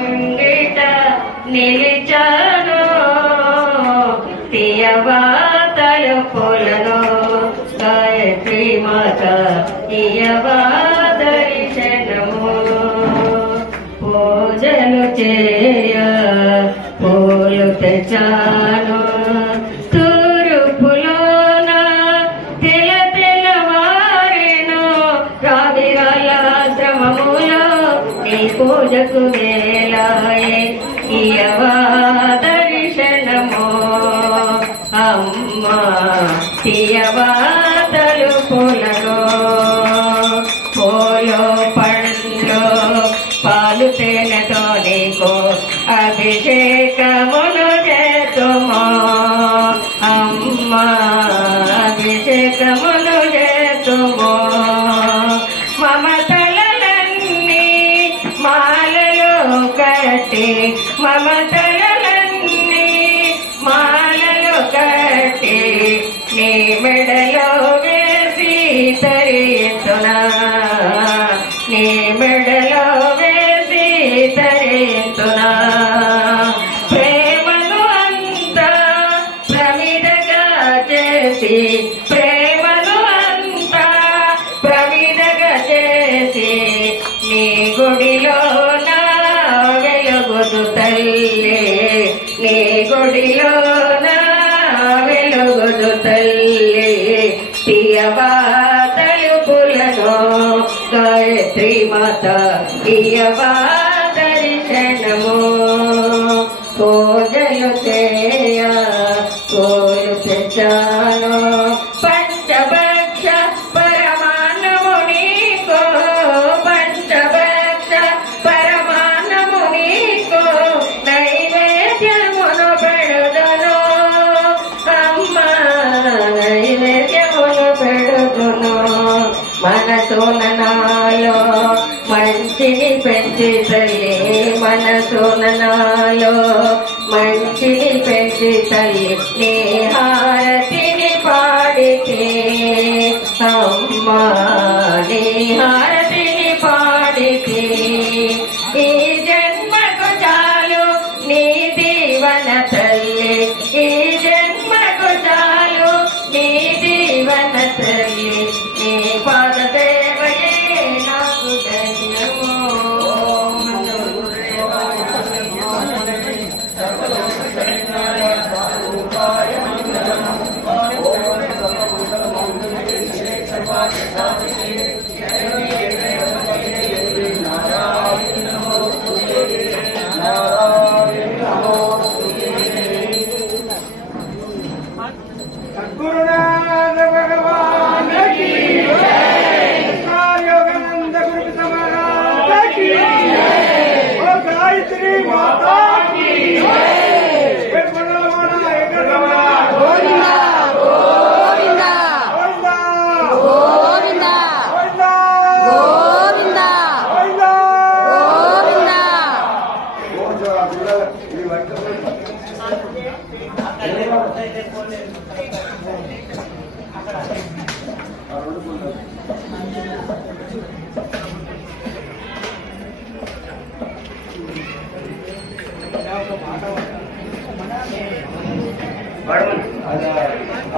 ముంగిట నిలిచాను తీయవా తలుపులను గాయత్రి మాత ఇయవా దర్శనము పూజలు చేయ పూలు తెచ్చాను తూర్పులోన తెల తెలవారెను రావిరాల శ్రమములో నీ పూజకు వేలాయే ఇయవా దర్శనము అమ్మా తీయవా తలుపులను పూలు పండ్లు పాలు తేనెతో నీకు అభిషేకమును చేతుమా అమ్మా అభిషేకమును చేతుమో మమతలన్నీ మాలలో కట్టి మమతలన్నీ మాలలో కట్టి నీ మెడలో వేసి తరితునా నీ మెడలో వేసి తరితునా ప్రేమను అంతా ప్రమిదగా చేసి ప్రేమను అంతా ప్రమిదగా చేసి నీ గుడిలో నా వెలుగుదు తల్లి నీ గుడిలో నా వెలుగుదు తల్లి తీయవా తలుపులను గాయత్రి మాత ఇయవా దర్శనము పూజలు చేయ పూలు తెచ్చాను పంచభక్ష పరమాన్నము నీకో పంచభక్ష పరమాన్నము నీకో నైవేద్యమును పెడుదను అమ్మా నైవేద్యమును పెడుదును మనసున నాలో మంచిని పెంచి తల్లి మనసున నాలో మంచిని పెంచి తల్లి నీ హారతిని పాడితే అమ్మా నీ హారతిని పాడితే ఈ జన్మకు చాలు నీ దీవన తల్లి ఈ జన్మకు చాలు నీ దీవన తల్లి నీ పాద సేవయే నాకు ధన్యము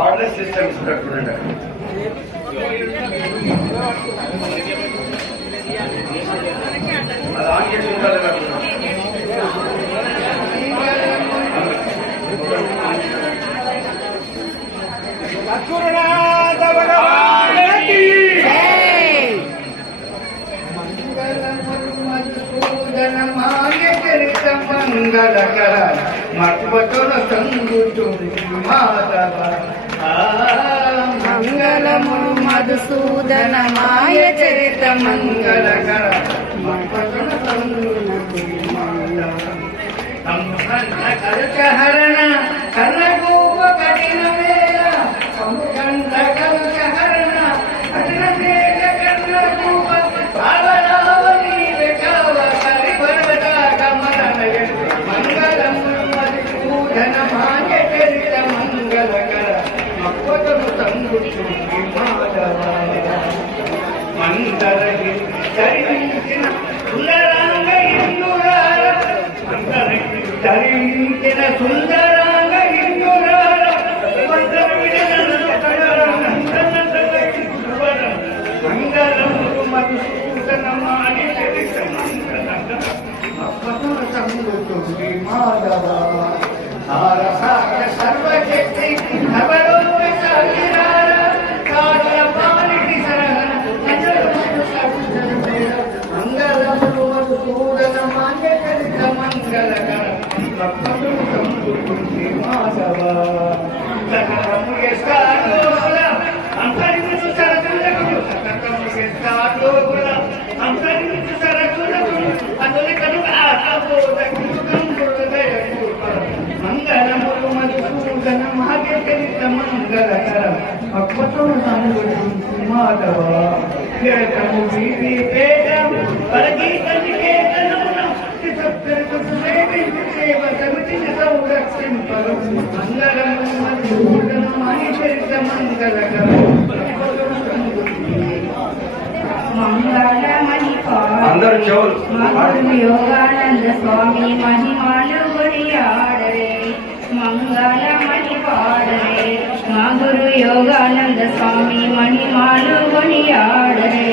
ఆర్డర్ సిస్టమ్స్ చూడండి అది ఆన్ చేసి ఉండాలి మంగళకర మర్పతుల సంగుతుంది మాధవ మంగళము మధుసూదన మాయ చరిత మంగళకర మర్పతుల సంగుతుంది మాధవ కలుషహరణ కర్ణగోప కఠిన వేళ కంఠ కలుషహరణ కఠిన వేళ కర్ణగోప పావనావని వెకావ కరి పర్వత కమలనయ మంగళము మధుసూదన మాయ చరిత మంగళకర మప్పతులు సంగుతుంది మాధవ మందరగి చరించిన సుందరంగ ఇందురార ధరించిన సుందరాంగ హిందురాల మంగళములు మధుసూదనమాని సంగుతుంది మాధవ సారసార సర్వశక్తి మంగళములు మధుసూదనమాన్య చరిత మంగళకర సంగుతుంది మాధవ సకలము ఎస్తాడోల అంతరిముసు సరసులకు సకలము ఎస్తాడోల అంతరిముసు సరసులకు అతని కనుక మంగళములు మధుసూదన మహాచరిత మంగళకర అప్పతో సంగుతుంది మాధవ కేతము వీధి పేదం పరగీత నికేతనమున సంరక్షింపరు మంగళములు మధుసూదన మహాచరిత మంగళకర మంగళమణి అందరు చెవులు యోగానంద స్వామి మహిమాలు కొనియాడరే మంగళమణి పాడరే మా గురు యోగానంద స్వామి మహిమాలు కొనియాడరే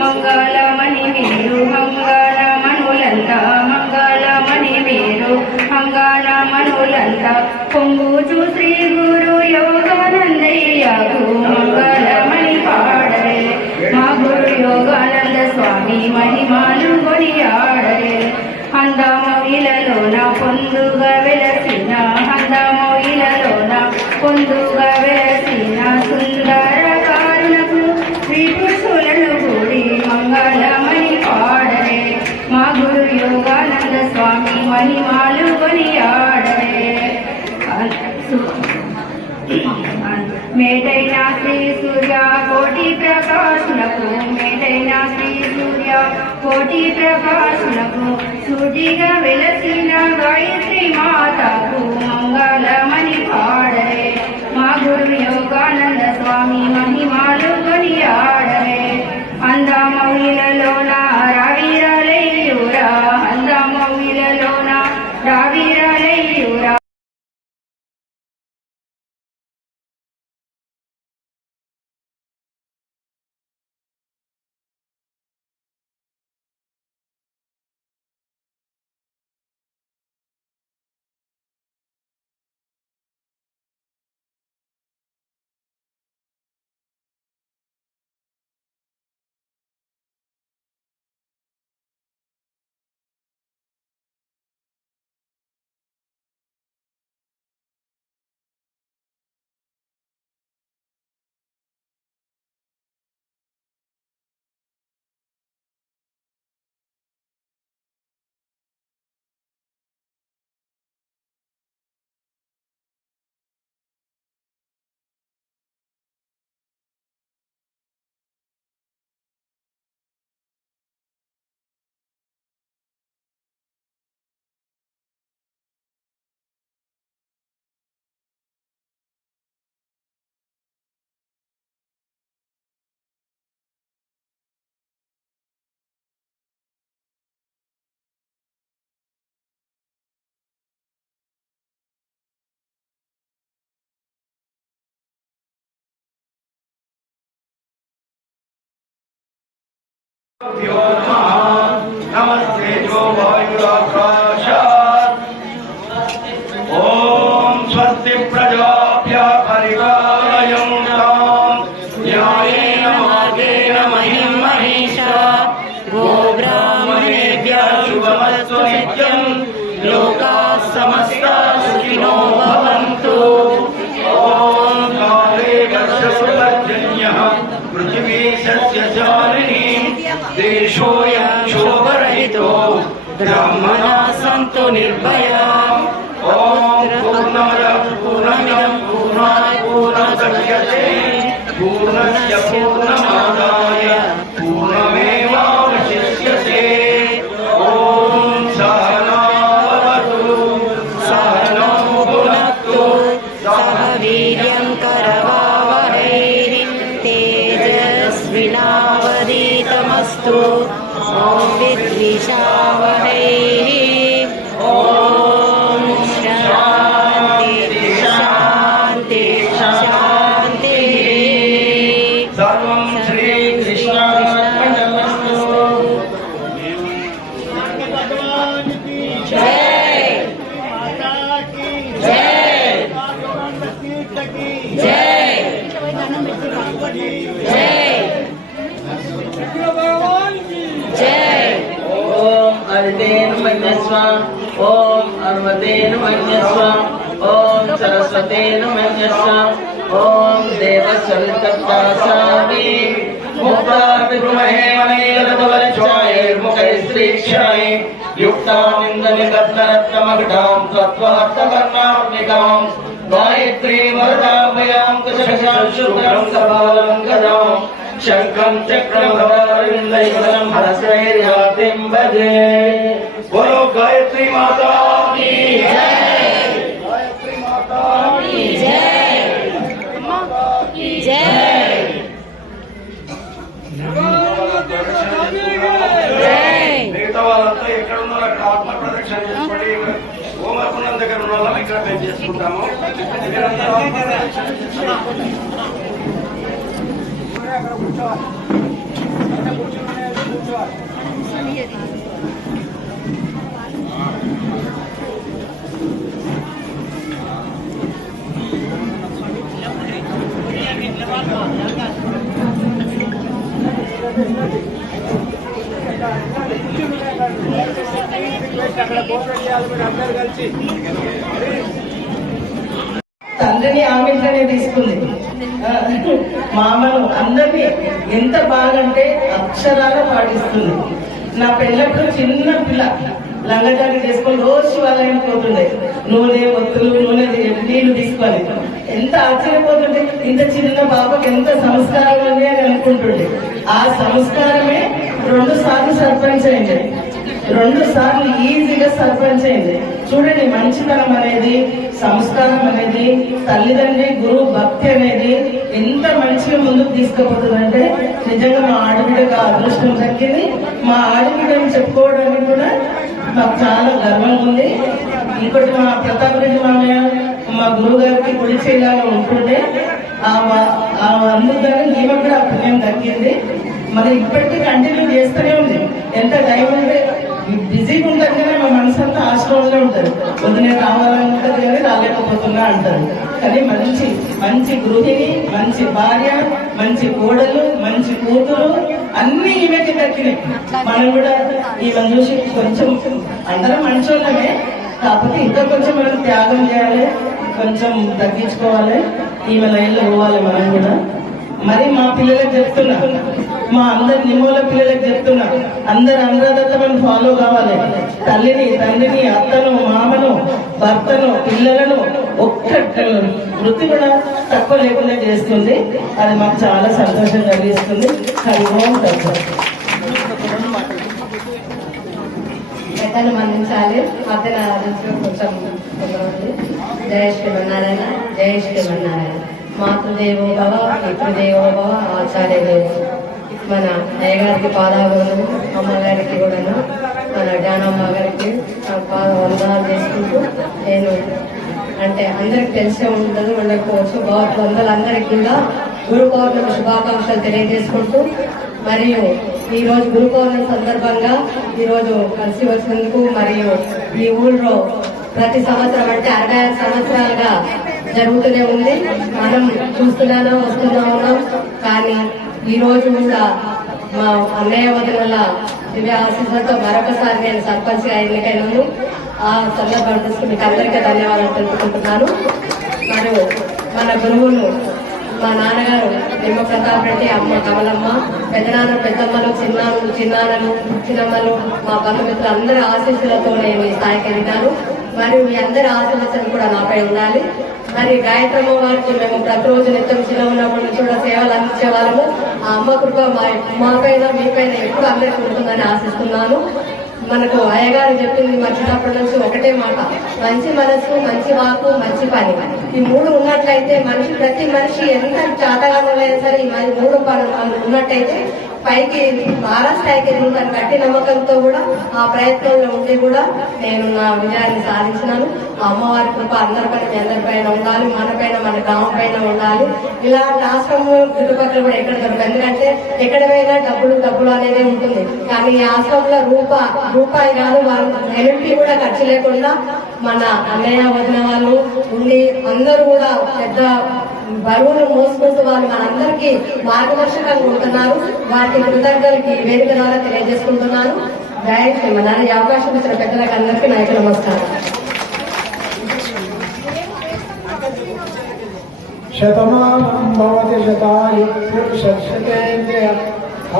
మంగళమణి మీరు మంగళమనులంతా మంగళమణి మీరు మంగళమనులంతా పొంగుచు శ్రీ గురు యోగానందయ్యకు మంగళమణి పాడరే మా గురు యోగానంద స్వామి మహిమాలు కొనియాడరే అందమోయిలలోన పొందుగా వెలసిన అందమోయిలలోన పొందుగా వెలసిన సుందర కారుణకు శ్రీకృష్ణులను కూడి మంగళమణి పాడరే మా గురు యోగానంద స్వామి మహిమాలు కొనియాడరే మేటైన శ్రీ సూర్య కోటి ప్రకాశులకు మేటైన శ్రీ సూర్య కోటి ప్రకాశులకు సూటిగా వెలసిన గాయత్రి మాతకు మంగళమణి పాడరే మా గురు యోగానంద స్వామి మహిమాలు కొనియాడరే అందమౌలిలలోన రావిరలయ్యూరా అందమౌలిలలోన రావిరలయ్యూరా नमस्ते जो वायुराकाशात् ओम स्वस्ति प्रजाभ्यः परिपालयन्ताम् न्यायेन मार्गेण महिं महिषा गोब्राह्मणेभ्यः शुभमस्तु नित्यम् लोकाः समस्ताः सुखिनो भवन्तु ओम काले वर्षसुपर्जन्यः पृथिवी सस्यशालिनी देशोऽयं शोभरहितो ब्राह्मणाः सन्तु निर्भयाः ॐ पूर्णमदः पूर्णमिदं पूर्णात् पूर्णमुदच्यते पूर्णस्य पूर्णमादाय पूर्णमेवावशिष्यते ॐ सहना भवतु सहनौ भुनक्तु सह वीर्यं करवावहै तेजस्विनावधीतमस्तु मा विद्विषावहै ॐ ఓం అర్వతే నమః ఓం సరస్వతే నమః ఓం దేవసవితర్తాసామి ముక్తార్పితుమహే వనైరతవరచాయే ముఖైస్త్రీక్షణై యుక్తామిందనికర్ణరత్నమఘటాం తత్వార్థవర్ణాత్మికాం గాయత్రీ వరదాభయాం కుశశాం శుభ్రం సబాలం గదాం శంఖం చక్రం గదారవిందయుగలం హరశ్రైర్యాతిం భజే. बोलो गायत्री माता की जय, गायत्री माता की जय, మిగతా వాళ్ళంతా ఎక్కడ ఉన్నారో అక్కడ ఆత్మ ప్రదక్షిణ చేసుకోండి. హోమకుండం దగ్గర ఉన్న వాళ్ళం ఇక్కడ మేము చేసుకుంటాము. మీరందరూ ఆత్మ ప్రదక్షిణ చేసుకోండి. తండ్రిని ఆమెతోనే తీసుకుంది, మామను అందరినీ ఎంత బాగంటే అక్షరాల పాటిస్తుంది. నా పెళ్ళప్పుడు చిన్న పిల్ల లంగజాకి చేసుకొని రోజు శివాలయం పోతుండే, నూనె ఒత్తులు నూనె నీళ్లు తీసుకొని. ఎంత ఆశ్చర్యపోతుండే, ఇంత చిన్న బాబుకి ఎంత సంస్కారం ఉంది అని అనుకుంటుండే. ఆ సంస్కారమే 2 సార్లు సర్పంచ్ అయింది, 2 సార్లు ఈజీగా సర్పంచ్ అయింది. చూడండి, మంచితనం అనేది, సంస్కారం అనేది, తల్లిదండ్రి గురువు భక్తి అనేది ఎంత మంచిగా ముందుకు తీసుకుపోతుందంటే నిజంగా మా ఆడబిడ్డకు అదృష్టం దక్కింది. మా ఆడబిడ్డని చెప్పుకోవడానికి కూడా నాకు చాలా గర్వంగా ఉంది. ఇంకోటి, మా ప్రతాప్ రెడ్డి మామయ్య మా గురువు గారికి గుడి చేయాలని ఉంటుండే, అందుకని ఈమె కూడా ఆ పుణ్యం దక్కింది. మరి ఇప్పటికీ కంటిన్యూ చేస్తూనే ఉంది. ఎంత టైం ఉంటే బిజీగా ఉంటుంది కానీ మా మనసు అంతా ఆశ్రమంలో ఉంటుంది. వదిలే కావాలనుకుంటుంది కానీ రాలేకపోతున్నా అంటారు. కానీ మంచి మంచి గృహిణి, మంచి భార్య, మంచి కోడలు, మంచి కూతురు అన్ని ఈమెకి దక్కినాయి. మనం కూడా ఈమెను చూసి కొంచెం అందరం మంచోళ్ళమే, కాకపోతే ఇంకా కొంచెం మనం త్యాగం చేయాలి, కొంచెం తగ్గించుకోవాలి, ఈమె లైన్లో పోవాలి మనం కూడా. మరి మా పిల్లలకు చెప్తున్నా, మా అందరి నిమోల పిల్లలకు చెప్తున్నా, అందరు అనురాధతను ఫాలో కావాలి. తల్లిని, తండ్రిని, అత్తను, మామను, భర్తను, పిల్లలను ఒక్క వృత్తి కూడా తక్కువ లేకుండా చేస్తుంది. అది మాకు చాలా సంతోషం కలిగిస్తుంది. హరిఓం తత్వం. పెద్దలు మన్నించాలి, మధ్యన కొంచెం జయ శ్రీమన్నారాయణ, జయ శ్రీమన్నారాయణ. మాతృదేవో భవ, పితృదేవో భవ, ఆచార్య దేవో. మన అయ్యగారికి పాదాభరణము, అమ్మగారికి కూడాను, మన జ్ఞానమ్మ గారికి పాద వందనాలు చేసుకుంటూ, నేను అంటే అందరికి తెలిసే ఉండదు ఉండకపోవచ్చు, వందలందరికీ కూడా గురు పౌర్ణమి శుభాకాంక్షలు తెలియజేసుకుంటూ, మరియు ఈ రోజు గురు పౌర్ణమి సందర్భంగా ఈ రోజు కలిసి వచ్చినందుకు, మరియు ఈ ఊళ్ళో ప్రతి సంవత్సరం అంటే 65 సంవత్సరాలుగా జరుగుతూనే ఉంది. మనం వస్తున్నా ఉన్నాం. కానీ ఈ రోజు కూడా మా అన్నయ్య వదిన దివ్య ఆశీస్సులతో మరొకసారి నేను సర్పంచ్ గా ఎన్నికైనాను. ఆ సందర్భం తీసుకుని మీకు అందరికీ ధన్యవాదాలు తెలుపుకుంటున్నాను. మరియు మన గురువులు, మా నాన్నగారు నిమ్మ ప్రతాప్ రెడ్డి, అమ్మ కమలమ్మ, పెద్దనాన్న, పెద్దమ్మలు, చిన్నాన్నలు, చిన్నమ్మలు, మా బంధుమిత్రులు అందరి ఆశీస్సులతో నేను ఈ స్థాయికి ఎదిగాను. మరియు మీ అందరి ఆశీర్వచనం కూడా నాపై ఉండాలి. మరి గాయత్రమ్మ వారికి మేము ప్రతిరోజు నిత్యం చిన్న ఉన్నప్పటి నుంచి కూడా సేవలు అందించే వాళ్ళము. ఆ అమ్మ కృప మాపైన మీపైన ఎప్పుడు అందరికీ ఉంటుందని ఆశిస్తున్నాను. మనకు అయ్యగారు చెప్పింది మా చిన్నప్పటి నుంచి ఒకటే మాట, మంచి మనసు, మంచి వాకు, మంచి పని. ఈ 3 ఉన్నట్లయితే ప్రతి మనిషి ఎంత చాతగానైనా సరే ఈ 3 ఉన్నట్టయితే పైకి స్థాయికి ఎదుగుతాను. గట్టి నమ్మకంతో కూడా ఆ ప్రయత్నంలో ఉండి కూడా నేను నా విజయాన్ని సాధించినాను. ఆ అమ్మవారి కృప అందరిపైన, మీ అందరిపైన ఉండాలి, మనపైన, మన గ్రామం పైన ఉండాలి. ఇలాంటి ఆశ్రమం చుట్టుపక్కల కూడా ఎక్కడ దొరకదు. ఎందుకంటే ఎక్కడ పోయినా డబ్బులు అనేది ఉంటుంది. కానీ ఈ ఆశ్రమంలో రూపాయి కాదు, వాళ్ళు ఎల్పి కూడా ఖర్చు లేకుండా మన అన్నయ్య వదిన వాళ్ళు ఉండి అందరూ కూడా పెద్ద బరువును మోసుకుంటూ వాళ్ళు మనందరికీ మార్గదర్శకంగా ఉంటున్నారు. వారికి కృతజ్ఞతలు వేదిక ద్వారా తెలియజేసుకుంటున్నాను. జై శ్రీమన్నారాయణ. ఈ అవకాశం ఇచ్చిన పెద్దలకు అందరికీ నా యొక్క నమస్కారం. శతమానం భవతి శతాయు పురుషేంద్రియ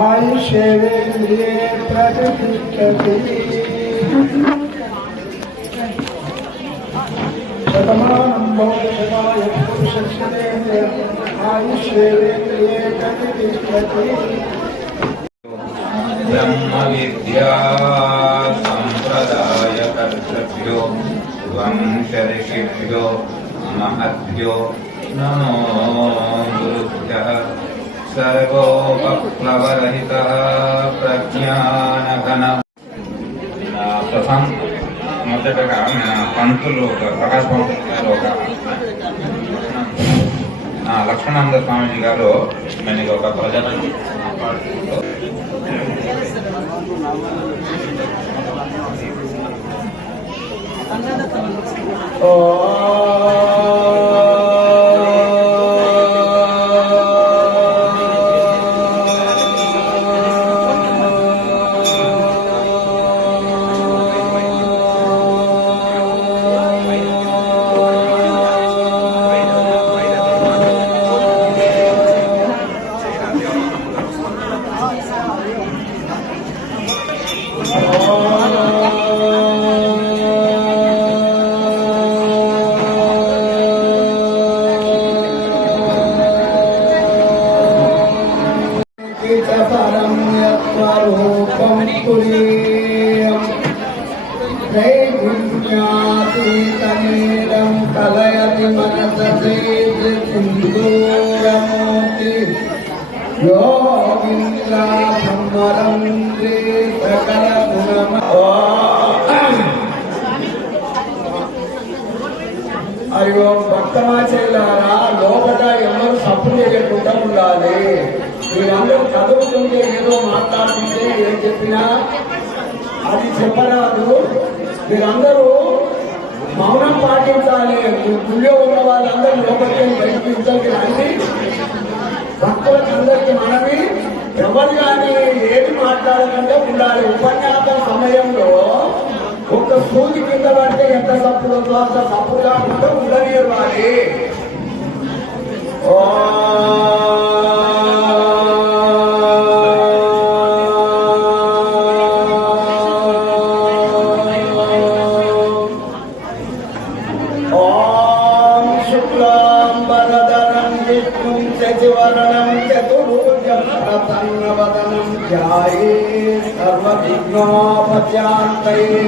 ఆయుష్యేంద్రియే ప్రతిష్టతి. శతమానం భవతి శతాయు పురుషేంద్రియ ఆయుష్యేంద్రియే ప్రతిష్టతి. బ్రహ్మ విద్యా సంప్రదాయ కర్తృభ్యో వంశర్షిభ్యో మహద్భ్యో నమో గురుభ్యః. సర్వోపప్లవరహితః ప్రజ్ఞానఘన. మొదటగా పంతులు ప్రకాశ్ పంతులు గారు లక్ష్మణానంద స్వామీజీ గారు మనకి ఒక ప్రజలు కలయతి మనసే సింధూరమూర్తి యోగింద్రాధమరంద్రే సకల గుణమ. అయ్యో భక్తమాచర్యారా, లోపల ఎవరు తప్పు చేయకుండా ఉండాలి. మీరందరూ చదువుతుంటే ఏదో మాట్లాడుతుంటే ఏం చెప్పినా అది చెప్పరాదు. మీరందరూ మౌనం పాటించాలి. గుళ్ళో ఉన్న వాళ్ళందరూ లోపలికి బయటికి ఇంట్లోకి రండి. భక్తులకు అందరికీ మనవి, ఎవరు కానీ ఏది మాట్లాడకుండా ఉండాలి. ఉపన్యాసం సమయంలో ఒక సూది కింద పడితే ఎంత తప్పులు అంత తప్పు కాకుండా ఉండనివ్వాలి. ఓం శుక్లాం వరదరం విష్ణుం శశివర్ణం చతుర్భుజం ప్రసన్నవదనం ధ్యాయేత్ సర్వవిఘ్నోపశాంతయే.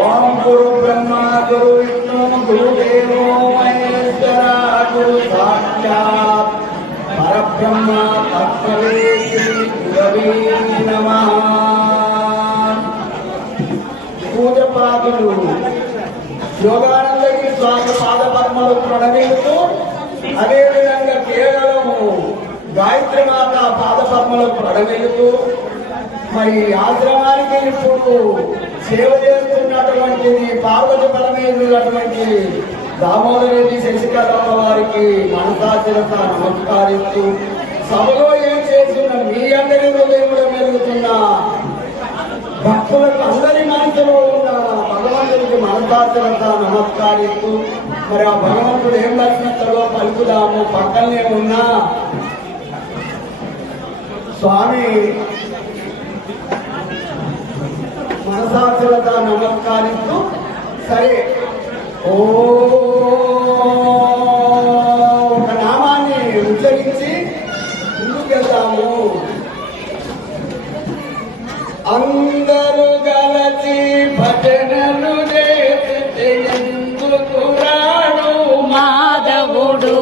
ఓం గురు బ్రహ్మ గురు విష్ణు గురుదేవో మహేశ్వర గురు సాక్షాత్ పరబ్రహ్మ తస్మై శ్రీ గురవే నమః. పూజపాదులు యోగానందగిరి స్వామి పాద పద్మలు ప్రణమిస్తూ, అదేవిధంగా కేవలము గాయత్రి మాత పాద పద్మలు ప్రణమిస్తూ, మరి ఆశ్రమానికి ఇప్పుడు సేవ చేస్తున్నటువంటిది పార్వతి పరమేశ్వరులటువంటి దామోదర రెడ్డి శశికళ వారికి మనసాశిరస నమస్కరిస్తూ, సభలో ఏం చేస్తున్న మీ అందరి హృదయంలో మెరుగుతున్న భక్తులకు అందరి మనసులో ఉన్న భగవంతుడికి మనసాశిరస నమస్కరిస్తూ, మరి ఆ భగవంతుడు ఏం దర్శిస్తాడో పలుకుదాము. పక్కనే ఉన్న స్వామి మనసాశిరస నమస్కరిస్తూ, సరే ఒక నామాన్ని ఉచ్చరించి ముందుకెళ్తాము. అందరూ గలచి భజనలు చేస్తే ఎందుకు రాడు మాధవుడు.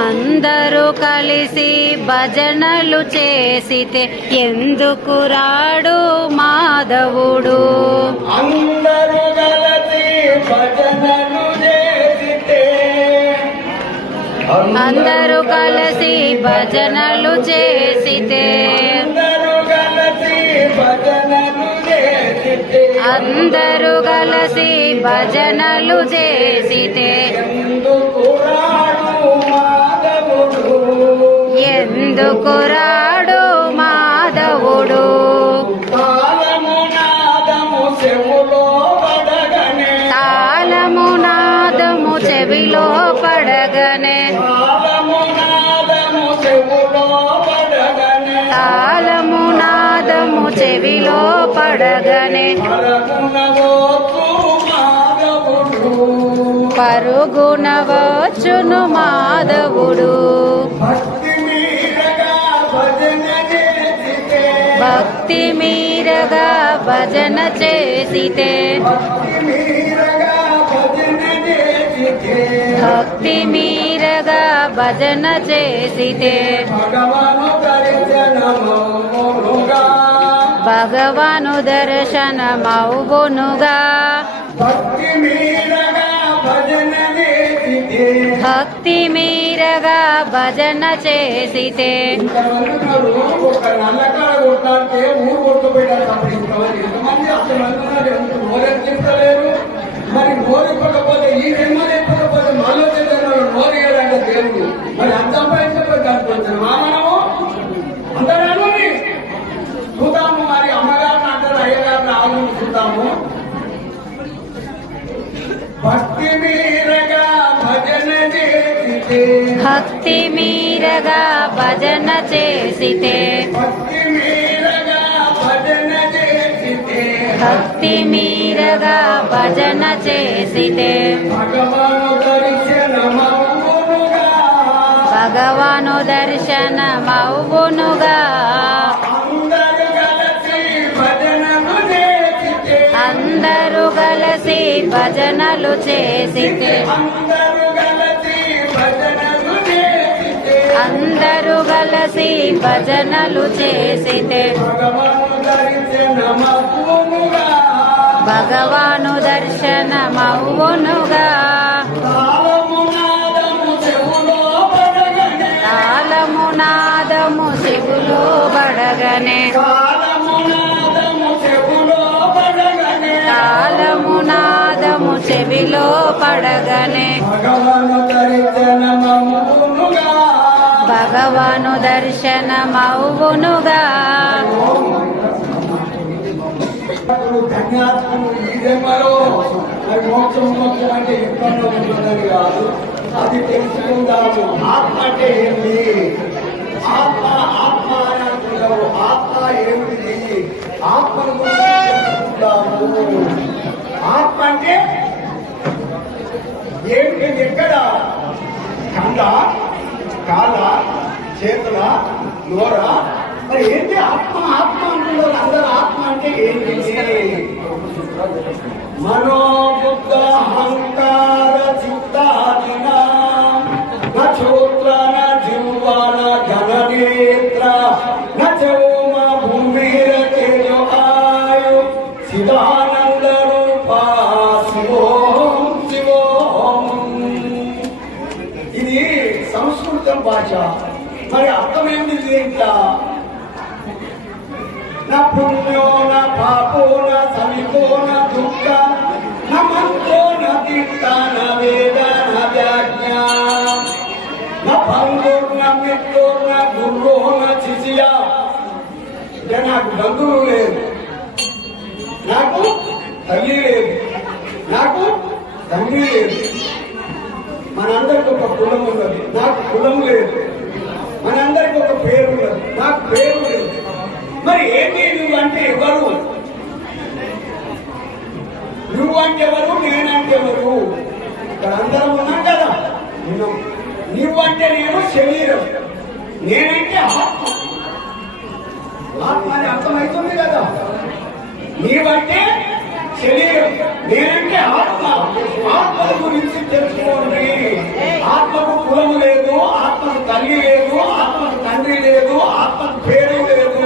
అందరూ కలిసి భజనలు చేసితే ఎందుకు రాడు మాధవుడు. అందరూ గలచి భజనలు చేసితే, అందరూ కలిసి భజనలు చేసితే, అందరూ కలిసి భజనలు చేసితే ఎందుకు రాడు మాధవుడు. కాలము వచ్చును మాధవుడు భక్తి మీరగా భజన చేసితే భక్తి మీరగా భజన చేసితే భక్తి మీరగా భజన చేసితే భక్తి మీరగా భజన చేసితే భగవాను దర్శనమౌనుగా భగవాను దర్శనమౌగునుగా భక్తి మీరగా భజన చేసితే భక్తి మీరగా భజన చేసితే ఇంతమంది ఒక నల్లకాడ కొట్టాలంటే ఊరు కొట్టుపోయారు అప్పుడు ఇంతమంది అంతమంది ఉన్నారు ఎందుకు నోరెత్తి చెప్తలేరు మరి నోరెప్పకపోతే ఈ జన్మ ఎప్పకపోతే మళ్ళీ నోరేయాలంటే దేవుడు మరి అంత సంపాదించకపోతే కనుకొచ్చాను మా మనము అందరూ చూద్దాము మరి అమ్మగారిని అంటారు అయ్యగారిని ఆలోచన చూద్దాము భక్తి మీరగా భజన చేసితే భక్తి మీరగా భజన చేసితే భక్తి మీరగా భజన చేసితే భక్తి మీరగా భజన చేసితే భగవాను దర్శనమౌనుగా భగవాను దర్శనమౌగునుగా అందరూ కలిసి భజనలు చేసితే అందరూ కలిసి భజనలు చేసితే అందరూ కలిసి భజనలు చేసితే అందరూ కలిసి భజనలు చేసితే భగవాను దర్శనమౌనుగా తాళమునాదము చెవులో బడగనే తాళమునాదము చెవిలో పడగనే భగవాను దర్శనమౌగునుగా ధన్యాత్మను ఈ జన్మలో మరి మోక్షం అంటే ఎక్కడో ఉంటుందని కాదు అది తెలుసుకుందాము ఆత్మ అంటే ఏంటి ఆత్మ ఆత్మ అని అంటున్నావు ఆత్మ ఏమిటి ఆత్మను గురించి తెలుసుకుందాము ఆత్మ అంటే ఏమిటి ఎక్కడ కండ కాళ్ళ చేతుల నోర మరి ఏంటి ఆత్మ ఆత్మ అంటున్నారు అందరూ ఆత్మ అంటే ఏంటి మనోబుద్ధ అహంకార చిత్తాదిన నోత్ర జిహ్వాన ఘననేత్ర నోమ భూమిర తేజో ఆయు చిదానంద రూప శివోహం శివోహం. ఇది సంస్కృతం భాష మరి అర్థమేమిటి దీంట్లో నా పుణ్యో నా పాపో నా సమితో నా దుఃఖ నా మంత్రో నా తీర్థ నా వేద నా వ్యాజ్ఞ నా బంధుర్ నా మిత్రో నా గురువు నా శిష్య. నాకు బంధువులు లేదు, నాకు తల్లి లేదు, నాకు తండ్రి లేదు. మనందరికి ఒక కులం ఉన్నది, నాకు కులం లేదు. మనందరికి ఒక పేరు ఉన్నది, నాకు పేరు లేదు. మరి ఏంటి నువ్వు అంటే ఎవరు? నువ్వు అంటే ఎవరు, నేనంటే ఎవరు? ఇక్కడ అందరం ఉన్నాం కదా. నువ్వు అంటే నేను శరీరం, నేనంటే ఆత్మ. ఆత్మ అని అర్థమవుతుంది కదా. నీవంటే శరీరం, నేనంటే ఆత్మ. ఆత్మల గురించి తెలుసుకోండి. ఆత్మకు కులము లేదు, ఆత్మకు తల్లి లేదు, ఆత్మకు తండ్రి లేదు, ఆత్మకు పేరు లేదు.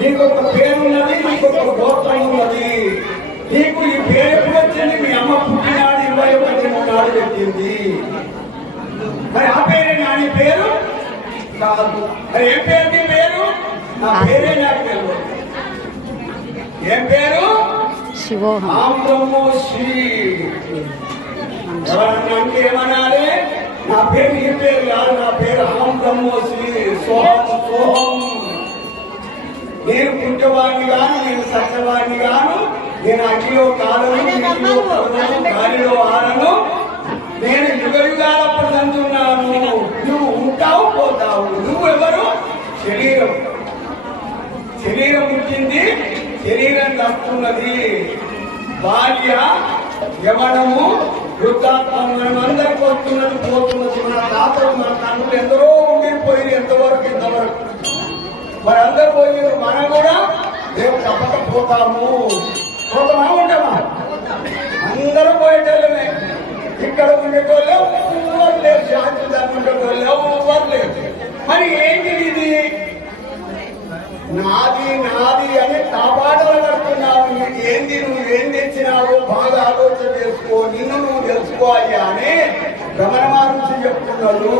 నీకొక పేరున్నది, నీకొక గోత్రం ఉన్నది. నీకు ఈ పేరు ఎప్పుడు వచ్చింది? మీ అమ్మ పుట్టినాడు 21 నాడు పెట్టింది. మరి ఆ పేరే నా నీ పేరు కాదు. మరి ఏం పేరు నీ పేరు? నా పేరే నాకు తెలియదు. ఏం పేరు? శివోహం. ఆం బ్రహ్మో శ్రీ. ఎవరన్నా అంటే ఏమనాలి? నా పేరు ఈ పేరు కాదు, నా పేరు ఆం బ్రహ్మో శ్రీ. సోహం సోహం. నేను పుట్టవాడిని గాను, నేను సత్యవాడిని గాను, నేను అగ్గిలో కాలను, నీటిలో కలను, గాలిలో ఆరను. నేను యుగ యుగాల పడుతున్నాను. నువ్వు ఉంటావు, పోతావు. నువ్వెవరు? శరీరం. శరీరం పుట్టింది, శరీరం తప్పుతున్నది. బాల్య యవనము వృద్ధాత్మం మనమందరికి వస్తున్నది పోతున్నది. మన తాతలు మన తండ్రులు ఎందరో ఉండిపోయి ఎంతవరకు ఇంతవరకు మరి అందరూ పోయి మనం కూడా రేపు తప్పక పోతామా ఉంటామా? అందరూ పోయేటోళ్ళమే. ఇక్కడ ఉండేటోళ్ళు ఎవరు లేదు, శాంతి ధర్మం ఉండేటోళ్ళు ఎవరు లేదు. మరి ఏంటి ఇది? నాది నాది అని కాపాటలు కడుతున్నావు. ఏంది నువ్వు ఏం తెచ్చినావు బాగా ఆలోచన చేసుకో, నిన్ను నువ్వు తెలుసుకోవాలి అని రమణ మహర్షి చెప్తున్నాడు.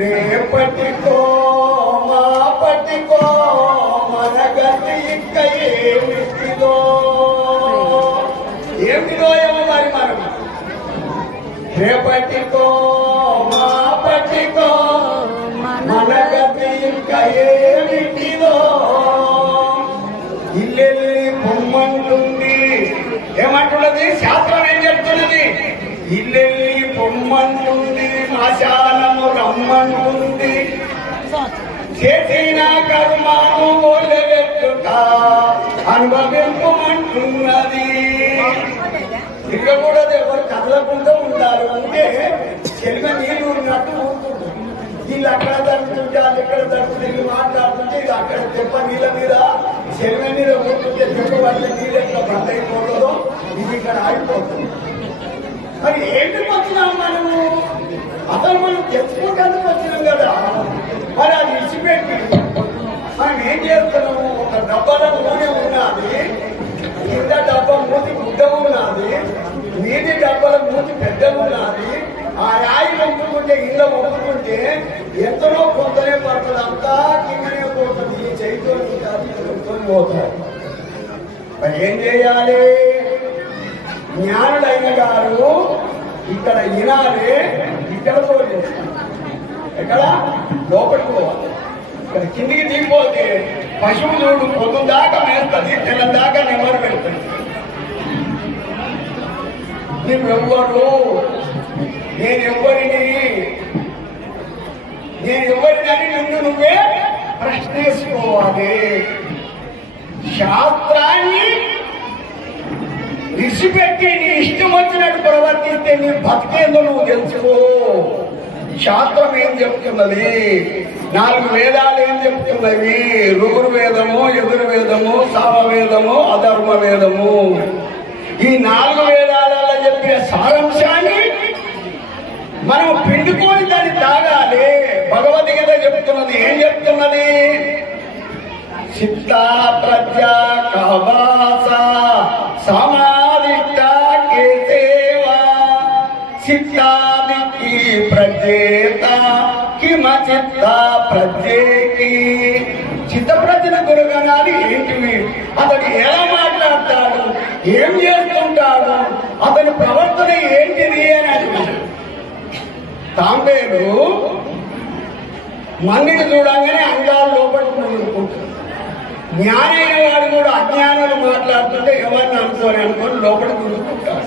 రేపటికో మాపటికో మన గతి ఇంక ఏమిటిదో ఏమో మరి మనం. రేపటికో మాపటికో మన గతి ఇంక ఏమిటిదో. ఇల్లెల్లి పొమ్మంటుంది. ఏమంటున్నది శాస్త్రం? ఏం చెప్తున్నది? ఇల్లెల్లి పొమ్మంటుంది, ఆశానము రమ్మంటుంది, చేసిన కర్మను ఓలెట్టుట అనుభవింపమంటున్నది. ఇంకా కూడా ఎవరు కదలకుండా ఉండాలి. అంటే చెలిమ నీళ్ళు ఉన్నట్టు ఉంటుంది. వీళ్ళు అక్కడ తగ్గుతుంటే అది ఎక్కడ తగ్గుతుంది, వీళ్ళు మాట్లాడుతుంటే ఇది అక్కడ తెప్ప నీళ్ళ మీద చెలిమ మీద ఊరుకుంటే తెప్ప వాళ్ళ నీళ్ళు ఎట్లా బంద్ అయిపోతుందో ఇది ఇక్కడ ఆగిపోతుంది. మరి ఏంటి వచ్చినాం మనము? అసలు మనం తెచ్చుకోవడానికి వచ్చినాం కదా. మరి అది ఇచ్చిపెట్టి మనం ఏం చేస్తున్నాము? ఒక డబ్బాల నూనె ఉన్నది, కింద డబ్బా మూతి గుడ్డ ఉన్నది, నీటి డబ్బాల మూతి పెద్ద ఉన్నది. ఆ రాయి మొక్కుకుంటే ఇళ్ళ మొక్కుకుంటే ఎంతనో కొంతనే పడుతుంది, అంతా కిందనే పోతుంది. ఈ చేతితో పోతుంది. మరి ఏం చేయాలి? జ్ఞానుడైన గారు ఇక్కడ వినాలి, ఇక్కడ పోవాలి. ఎక్కడ? లోపలికి పోవాలి. ఇక్కడ కిందికి దిగిపోతే పశువు చూడు పొద్దు దాకా మేస్తుంది, తెల్లం దాకా నెమ్మది పెడుతుంది. నువ్వెవ్వరు? నేనెవ్వరిని నిన్ను నువ్వే ప్రశ్నించుకోవాలి. శాస్త్రాన్ని విడిచిపెట్టి నీ ఇష్టం వచ్చినట్టు ప్రవర్తిస్తే నీ బతికేందో నువ్వు తెలుసుకో. శాస్త్రం ఏం చెప్తున్నది? 4 వేదాలు ఏం చెప్తున్నవి? ఋగ్వేదము, యజుర్వేదము, సామవేదము, అధర్మ వేదము. ఈ 4 వేదాలలో చెప్పిన సారాంశాన్ని మనం పిండుకొని దాన్ని తాగాలి. భగవద్గీత చెప్తున్నది. ఏం చెప్తున్నది? చిత్త ప్రజ్ఞా కవాస సమాధిష్ట కేసేవా చిత్తానికి ప్రజ్ఞేత కిమ చిత్త ప్రజ్ఞేకి. చిత్తప్రజ్ఞ గురుగణాలు ఏంటివి? అతడు ఎలా మాట్లాడతాడు, ఏం చేస్తుంటాడు, అతని ప్రవర్తన ఏంటిది అని అడిగాడు. తాంబేలు మందిని చూడంగానే అంగాలు లోపలికి ముందుకుంటాడు. జ్ఞానైన వాడు కూడా అజ్ఞానులు మాట్లాడుతుంటే ఎవరిని అనుకొని లోపలికి ముందుకుంటాడు.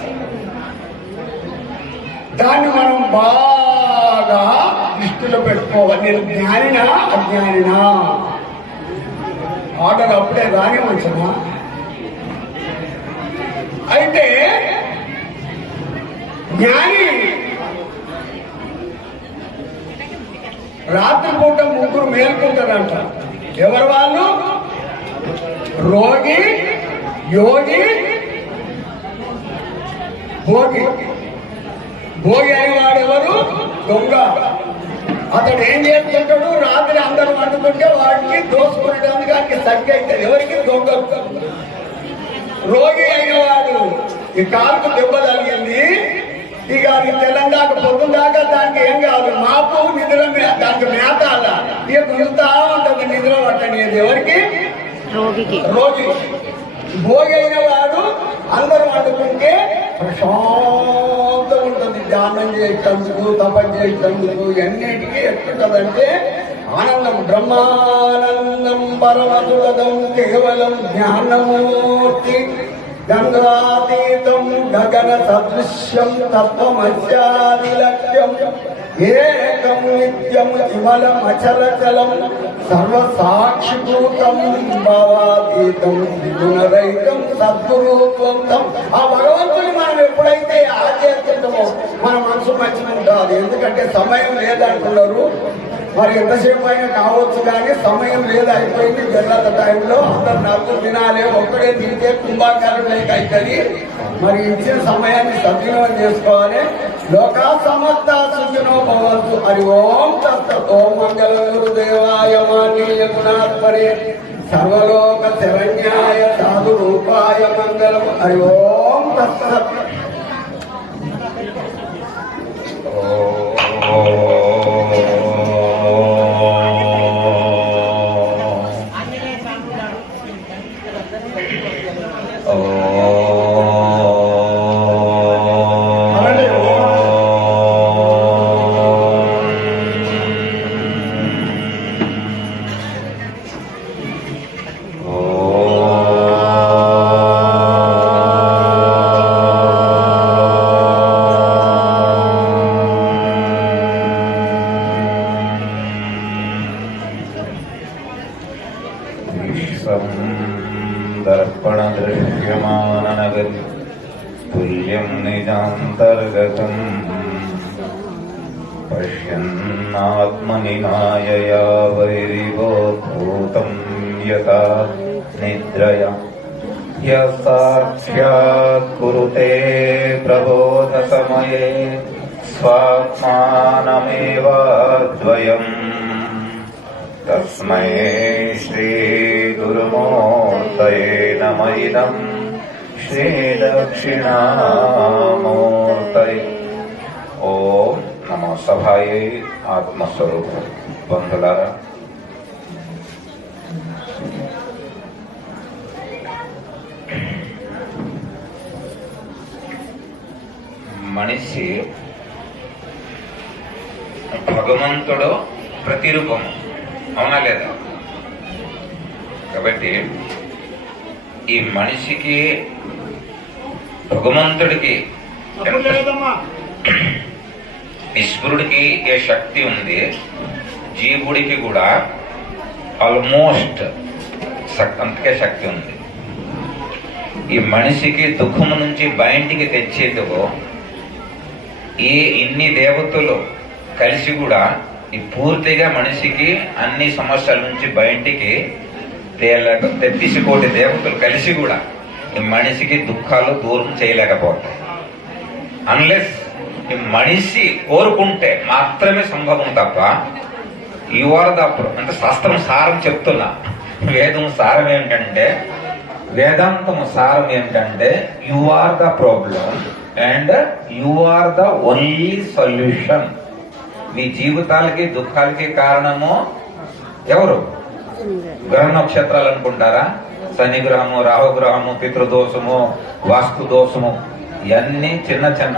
దాన్ని మనం బాగా దృష్టిలో పెట్టుకోవాలి. నేను జ్ఞానినా అజ్ఞానినా? ఆర్డర్ అప్పుడే రాని వచ్చనా? అయితే జ్ఞాని రాత్రిపూట 3 మేల్కుంటారంట. ఎవరు వాళ్ళు? రోగి, యోగి, భోగి. భోగి అనేవాడు ఎవరు? దొంగ. అతడు ఏం చేస్తుంటాడు? రాత్రి అందరూ వండుకుంటే వాడికి దోసుకునడానికి ఆయనకి సంఖ్య అవుతుంది. ఎవరికి? దొంగ. రోగి అయినవాడు ఈ కాలుకు దెబ్బ తగిలింది, ఇక అది తెలంగాణ పొద్దుదాకా దానికి ఏం కాదు, మాపు నిద్ర దానికి మేత అలా ఇక గుంజుతా ఉంటుంది. నిద్ర పట్టనేది ఎవరికి? రోగి. భోగి అయిన వాడు అందరూ వండుకుంటే ప్రశాంతంగా ఉంటుంది. ధ్యానం చేసేందుకు, తపం చేసేందుకు ఎన్నిటికీ ఎట్లుంటదంటే ఆనందం. బ్రహ్మానందం పరమసులదం కేవలం జ్ఞానమూర్తి గంగాతీతం గగన సదృశ్యం తత్వమస్యాది లక్ష్యం ఏకం నిత్యం విమలం అచరచలం సర్వసాక్షిభూతం భావాతీతం త్రిగుణరహితం సద్గురూపం. ఆ భగవంతుని మనం ఎప్పుడైతే ఆచరిస్తామో మన మనసు మంచిగా ఉండాలి. ఎందుకంటే సమయం లేదంటున్నారు. మరి ఎంతసేపు అయినా కావచ్చు కానీ సమయం లేదు, అయిపోయింది. జర్రత టైంలో అందరు నలుగురు తినాలి, ఒక్కడే తింటే కుంభాకారం లేక అవుతుంది. మరి ఇచ్చిన సమయాన్ని సద్వినియోగం చేసుకోవాలి. లోకా సమస్త సుఖినో భవంతు. హరి ఓం తత్సత్. ఓం మంగళం గురుదేవాయ మానీయ గుణాత్మనే సర్వలోక శరణ్యాయ సాధు రూపాయ మంగళం. హరి ఓం తత్సత్. దర్పణదృశ్యమాననగరి తుల్యం నిజాంతర్గతం పశ్యన్నాత్మని మాయయా వైరివోద్భూతం యథా నిద్రయా యసాక్షాత్ కురుతే ప్రబోధసమయే స్వాత్మానమేవాద్వయం తస్మై శ్రీ గురుమూర్తయే నమః. ఇదం శ్రీ దక్షిణామూర్తయే. ఓం నమో సభాయే ఆత్మస్వరూప బంధులారా, మనిషి భగవంతుడు ప్రతిరూపం, అవునా లేదా? కాబట్టి ఈ మనిషికి భగవంతుడికి ఈశ్వరుడికి ఏ శక్తి ఉంది, జీవుడికి కూడా ఆల్మోస్ట్ అంతకే శక్తి ఉంది. ఈ మనిషికి దుఃఖము నుంచి బయటికి తెచ్చేందుకు ఇన్ని దేవతలు కలిసి కూడా ఈ పూర్తిగా మనిషికి అన్ని సమస్యల నుంచి బయటికి 33 కోటి దేవతలు కలిసి కూడా ఈ మనిషికి దుఃఖాలు దూరం చేయలేకపోతాయి. అన్లెస్ ఈ మనిషి కోరుకుంటే మాత్రమే సంభవం తప్ప యు ఆర్ ద అంటే శాస్త్రం సారం చెప్తున్నా. వేదం సారం ఏంటంటే, వేదాంతము సారం ఏంటంటే you are the problem and you are the only solution. మీ జీవితాలకి దుఃఖాలకి కారణము ఎవరు? గ్రహ నక్షత్రాలు అనుకుంటారా? శని గ్రహము, రాహుగ్రహము, పితృదోషము, వాస్తు దోషము, ఇవన్నీ చిన్న చిన్న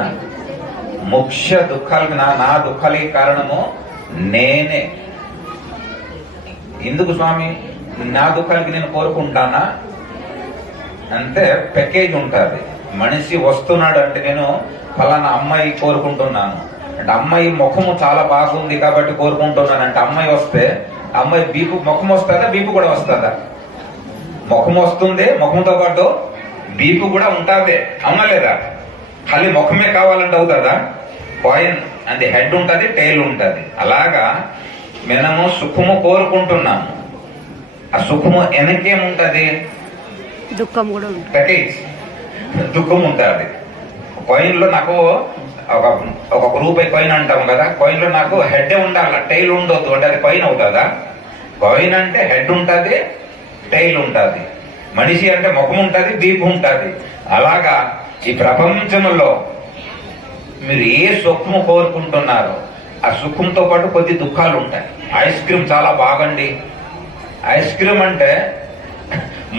ముఖ్య దుఃఖాలకి నా దుఃఖాలకి కారణము నేనే. ఎందుకు స్వామి నా దుఃఖాలకి నేను కోరుకుంటానా అంటే ప్యాకేజ్ ఉంటుంది. మనిషి వస్తున్నాడు అంటే నేను ఫలానా అమ్మాయి కోరుకుంటున్నాను అంటే అమ్మాయి ముఖము చాలా బాగుంది కాబట్టి కోరుకుంటున్నాను అంటే అమ్మాయి వస్తే అమ్మాయి ముఖం వస్తుందా? బీపు కూడా వస్తుందా? ముఖం వస్తుంది, ముఖంతో పాటు బీపు కూడా ఉంటుంది, అవునా లేదా? ఖాళీ ముఖమే కావాలంటే అవుతుందా? కాయిన్ అంటే హెడ్ ఉంటుంది, టైల్ ఉంటుంది. అలాగా మనము సుఖము కోరుకుంటున్నాము. ఆ సుఖము వెనకేముంటది? దుఃఖం కూడా ఉంటుంది, ప్యాకేజ్ దుఃఖం ఉంటుంది. కాయిన్ లో నాకు ఒక రూపాయి కాయిన్ అంటాం కదా, కాయిన్ లో నాకు హెడ్ ఉండాలి, టైల్ ఉండొద్దు అంటే అది కాయిన్ అవుతుందా? కాయిన్ అంటే హెడ్ ఉంటుంది, టైల్ ఉంటుంది. మనిషి అంటే ముఖం ఉంటుంది, బీపు ఉంటుంది. అలాగా ఈ ప్రపంచంలో మీరు ఏ సుఖము కోరుకుంటున్నారో ఆ సుఖంతో పాటు కొద్ది దుఃఖాలు ఉంటాయి. ఐస్ క్రీమ్ చాలా బాగండి. ఐస్ క్రీమ్ అంటే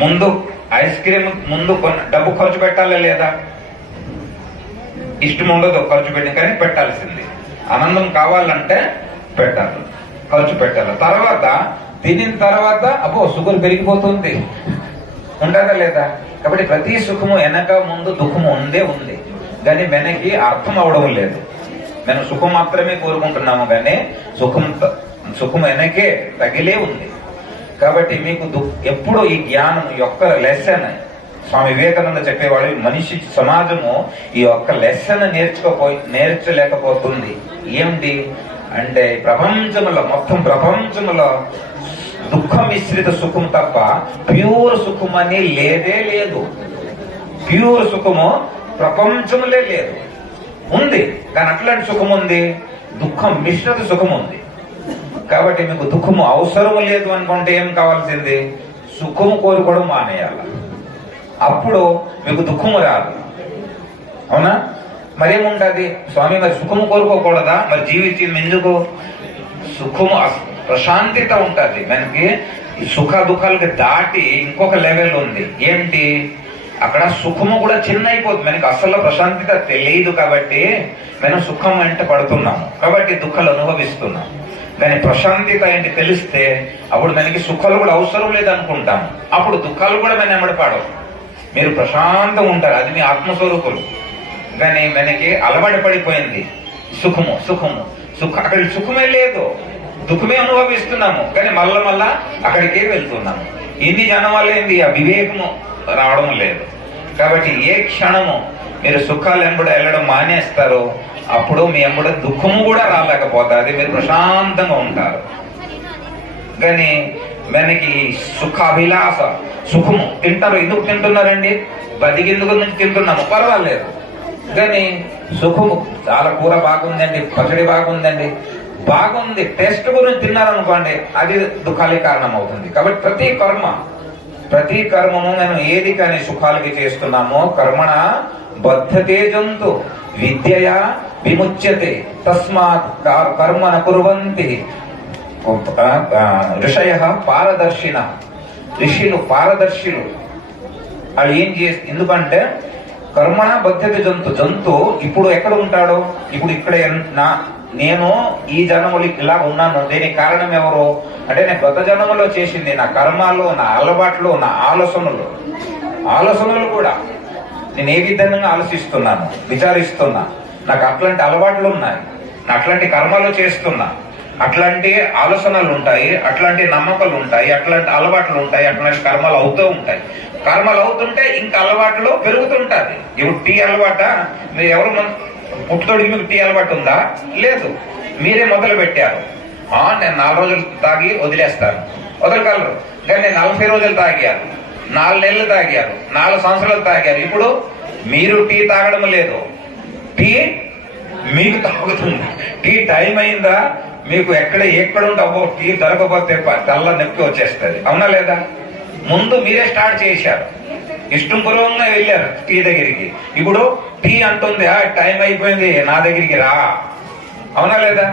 ముందు ఐస్ క్రీమ్ ముందు డబ్బు ఖర్చు పెట్టాలా లేదా? ఇష్టం ఉండదు ఖర్చు పెట్టి, కానీ పెట్టాల్సింది. ఆనందం కావాలంటే పెట్టాలి, ఖర్చు పెట్టాలి. తర్వాత తినిన తర్వాత అబ్బో షుగర్ పెరిగిపోతుంది, ఉంటుందా లేదా? కాబట్టి ప్రతి సుఖము వెనక ముందు దుఃఖము ఉంది, కానీ వెనక్కి అర్థం అవడం లేదు. మేము సుఖం మాత్రమే కోరుకుంటున్నాము, కానీ సుఖం వెనకే తగిలే ఉంది. కాబట్టి మీకు ఎప్పుడు ఈ జ్ఞానం యొక్క లెసన్ స్వామి వివేకానంద చెప్పేవాడు, మనిషి సమాజము ఈ ఒక్క లెసన్ నేర్చలేకపోతుంది. ఏమిటి అంటే ప్రపంచంలో, మొత్తం ప్రపంచంలో దుఃఖ మిశ్రిత సుఖం తప్ప ప్యూర్ సుఖం అని లేదే లేదు. ప్యూర్ సుఖము ప్రపంచంలో లేదు. ఉంది కానీ అట్లాంటి సుఖం ఉంది, దుఃఖం మిశ్రిత సుఖం ఉంది. కాబట్టి మీకు దుఃఖము అవసరం లేదు అనుకుంటే ఏం కావాల్సింది? సుఖము కోరుకోవడం మానేయాల. అప్పుడు మీకు దుఃఖము రాదు. అవునా? మరేముంటది స్వామి, మరి సుఖము కోరుకోకూడదా? మరి జీవితం ఎందుకు? సుఖము ప్రశాంతత ఉంటుంది మనకి. సుఖ దుఃఖాలకి దాటి ఇంకొక లెవెల్ ఉంది. ఏంటి? అక్కడ సుఖము కూడా చిన్న అయిపోతుంది. మనకి అసలు ప్రశాంతత తెలియదు కాబట్టి మనం సుఖం వెంట పడుతున్నాము, కాబట్టి దుఃఖాలు అనుభవిస్తున్నాం. కానీ ప్రశాంతత ఏంటి తెలిస్తే అప్పుడు మనకి సుఖాలు కూడా అవసరం లేదనుకుంటాము. అప్పుడు దుఃఖాలు కూడా మనం ఎమ్మడిపాడవు. మీరు ప్రశాంతంగా ఉంటారు, అది మీ ఆత్మస్వరూపులు. కానీ మనకి అలవాటు పడిపోయింది సుఖము సుఖము అక్కడికి సుఖమే లేదు, దుఃఖమే అనుభవిస్తున్నాము. కానీ మళ్ళా అక్కడికే వెళ్తున్నాము. ఇన్ని జనం వల్ల ఏంది? ఆ వివేకము రావడం లేదు. కాబట్టి ఏ క్షణము మీరు సుఖాలు ఎంబడ వెళ్ళడం మానేస్తారో అప్పుడు మీ ఎంబడ దుఃఖము కూడా రాలేకపోతుంది, మీరు ప్రశాంతంగా ఉంటారు. కానీ మనకి సుఖాభిలాష, సుఖము తింటారు. ఎందుకు తింటున్నారండి? బతికేందుకు నుంచి తింటున్నాము, పర్వాలేదు. కానీ సుఖము, చాలా కూర బాగుందండి, పచ్చడి బాగుందండి, బాగుంది, టేస్ట్ గురించి తిన్నారనుకోండి, అది దుఃఖాలకి కారణం అవుతుంది. కాబట్టి ప్రతి కర్మము మనం ఏది కానీ సుఖాలకి చేస్తున్నామో కర్మణ బద్ధతే జంతు విద్యయా విముచ్యతే తస్మాత్ కర్మణ కుర్వంతి ఋషయః పారదర్శిన. ఋషులు పారదర్శులు. వాళ్ళు ఏం ఎందుకంటే కర్మణ బద్ధతే జంతు ఇప్పుడు ఎక్కడ ఉంటాడో, ఇప్పుడు ఇక్కడ నేను ఈ జన్మలు ఇలా ఉన్నాను, దీనికి కారణం ఎవరు అంటే నేను గత జన్మలో చేసింది నా కర్మాలు, నా అలవాట్లు, నా ఆలోచనలు కూడా నేను ఏ విధంగా ఆలోచిస్తున్నాను, విచారిస్తున్నా. నాకు అట్లాంటి అలవాట్లు ఉన్నాయి, అట్లాంటి కర్మలు చేస్తున్నా, అట్లాంటి ఆలోచనలు ఉంటాయి, అట్లాంటి నమ్మకాలు ఉంటాయి, అట్లాంటి అలవాట్లు ఉంటాయి, అట్లాంటి కర్మలు అవుతూ ఉంటాయి. కర్మలు అవుతుంటే ఇంకా అలవాట్లు పెరుగుతుంటది. ఇప్పుడు టీ అలవాట, మీరు ఎవరు పుట్టుతోడికి మీకు టీ అలవాటు ఉందా? లేదు, మీరే మొదలు పెట్టారు. నేను 4 రోజులు తాగి వదిలేస్తాను, వదలగలరు. కానీ నేను 40 రోజులు తాగారు, 4 నెలలు తాగారు, 4 సంవత్సరాలు తాగారు. ఇప్పుడు మీరు టీ తాగడం లేదు, టీ మీకు తాగుతుంది. టీ టైం అయిందా? మీకు ఎక్కడ ఉంటావో టీ దొరకపోతే తెల్ల నొప్పి వచ్చేస్తుంది. అవునా లేదా? ముందు మీరే స్టార్ట్ చేశారు, ఇష్టం పూర్వంగా వెళ్ళారు టీ దగ్గరికి. ఇప్పుడు టీ అంటుంది టైం అయిపోయింది, నా దగ్గరికి రా. అవునా లేదా?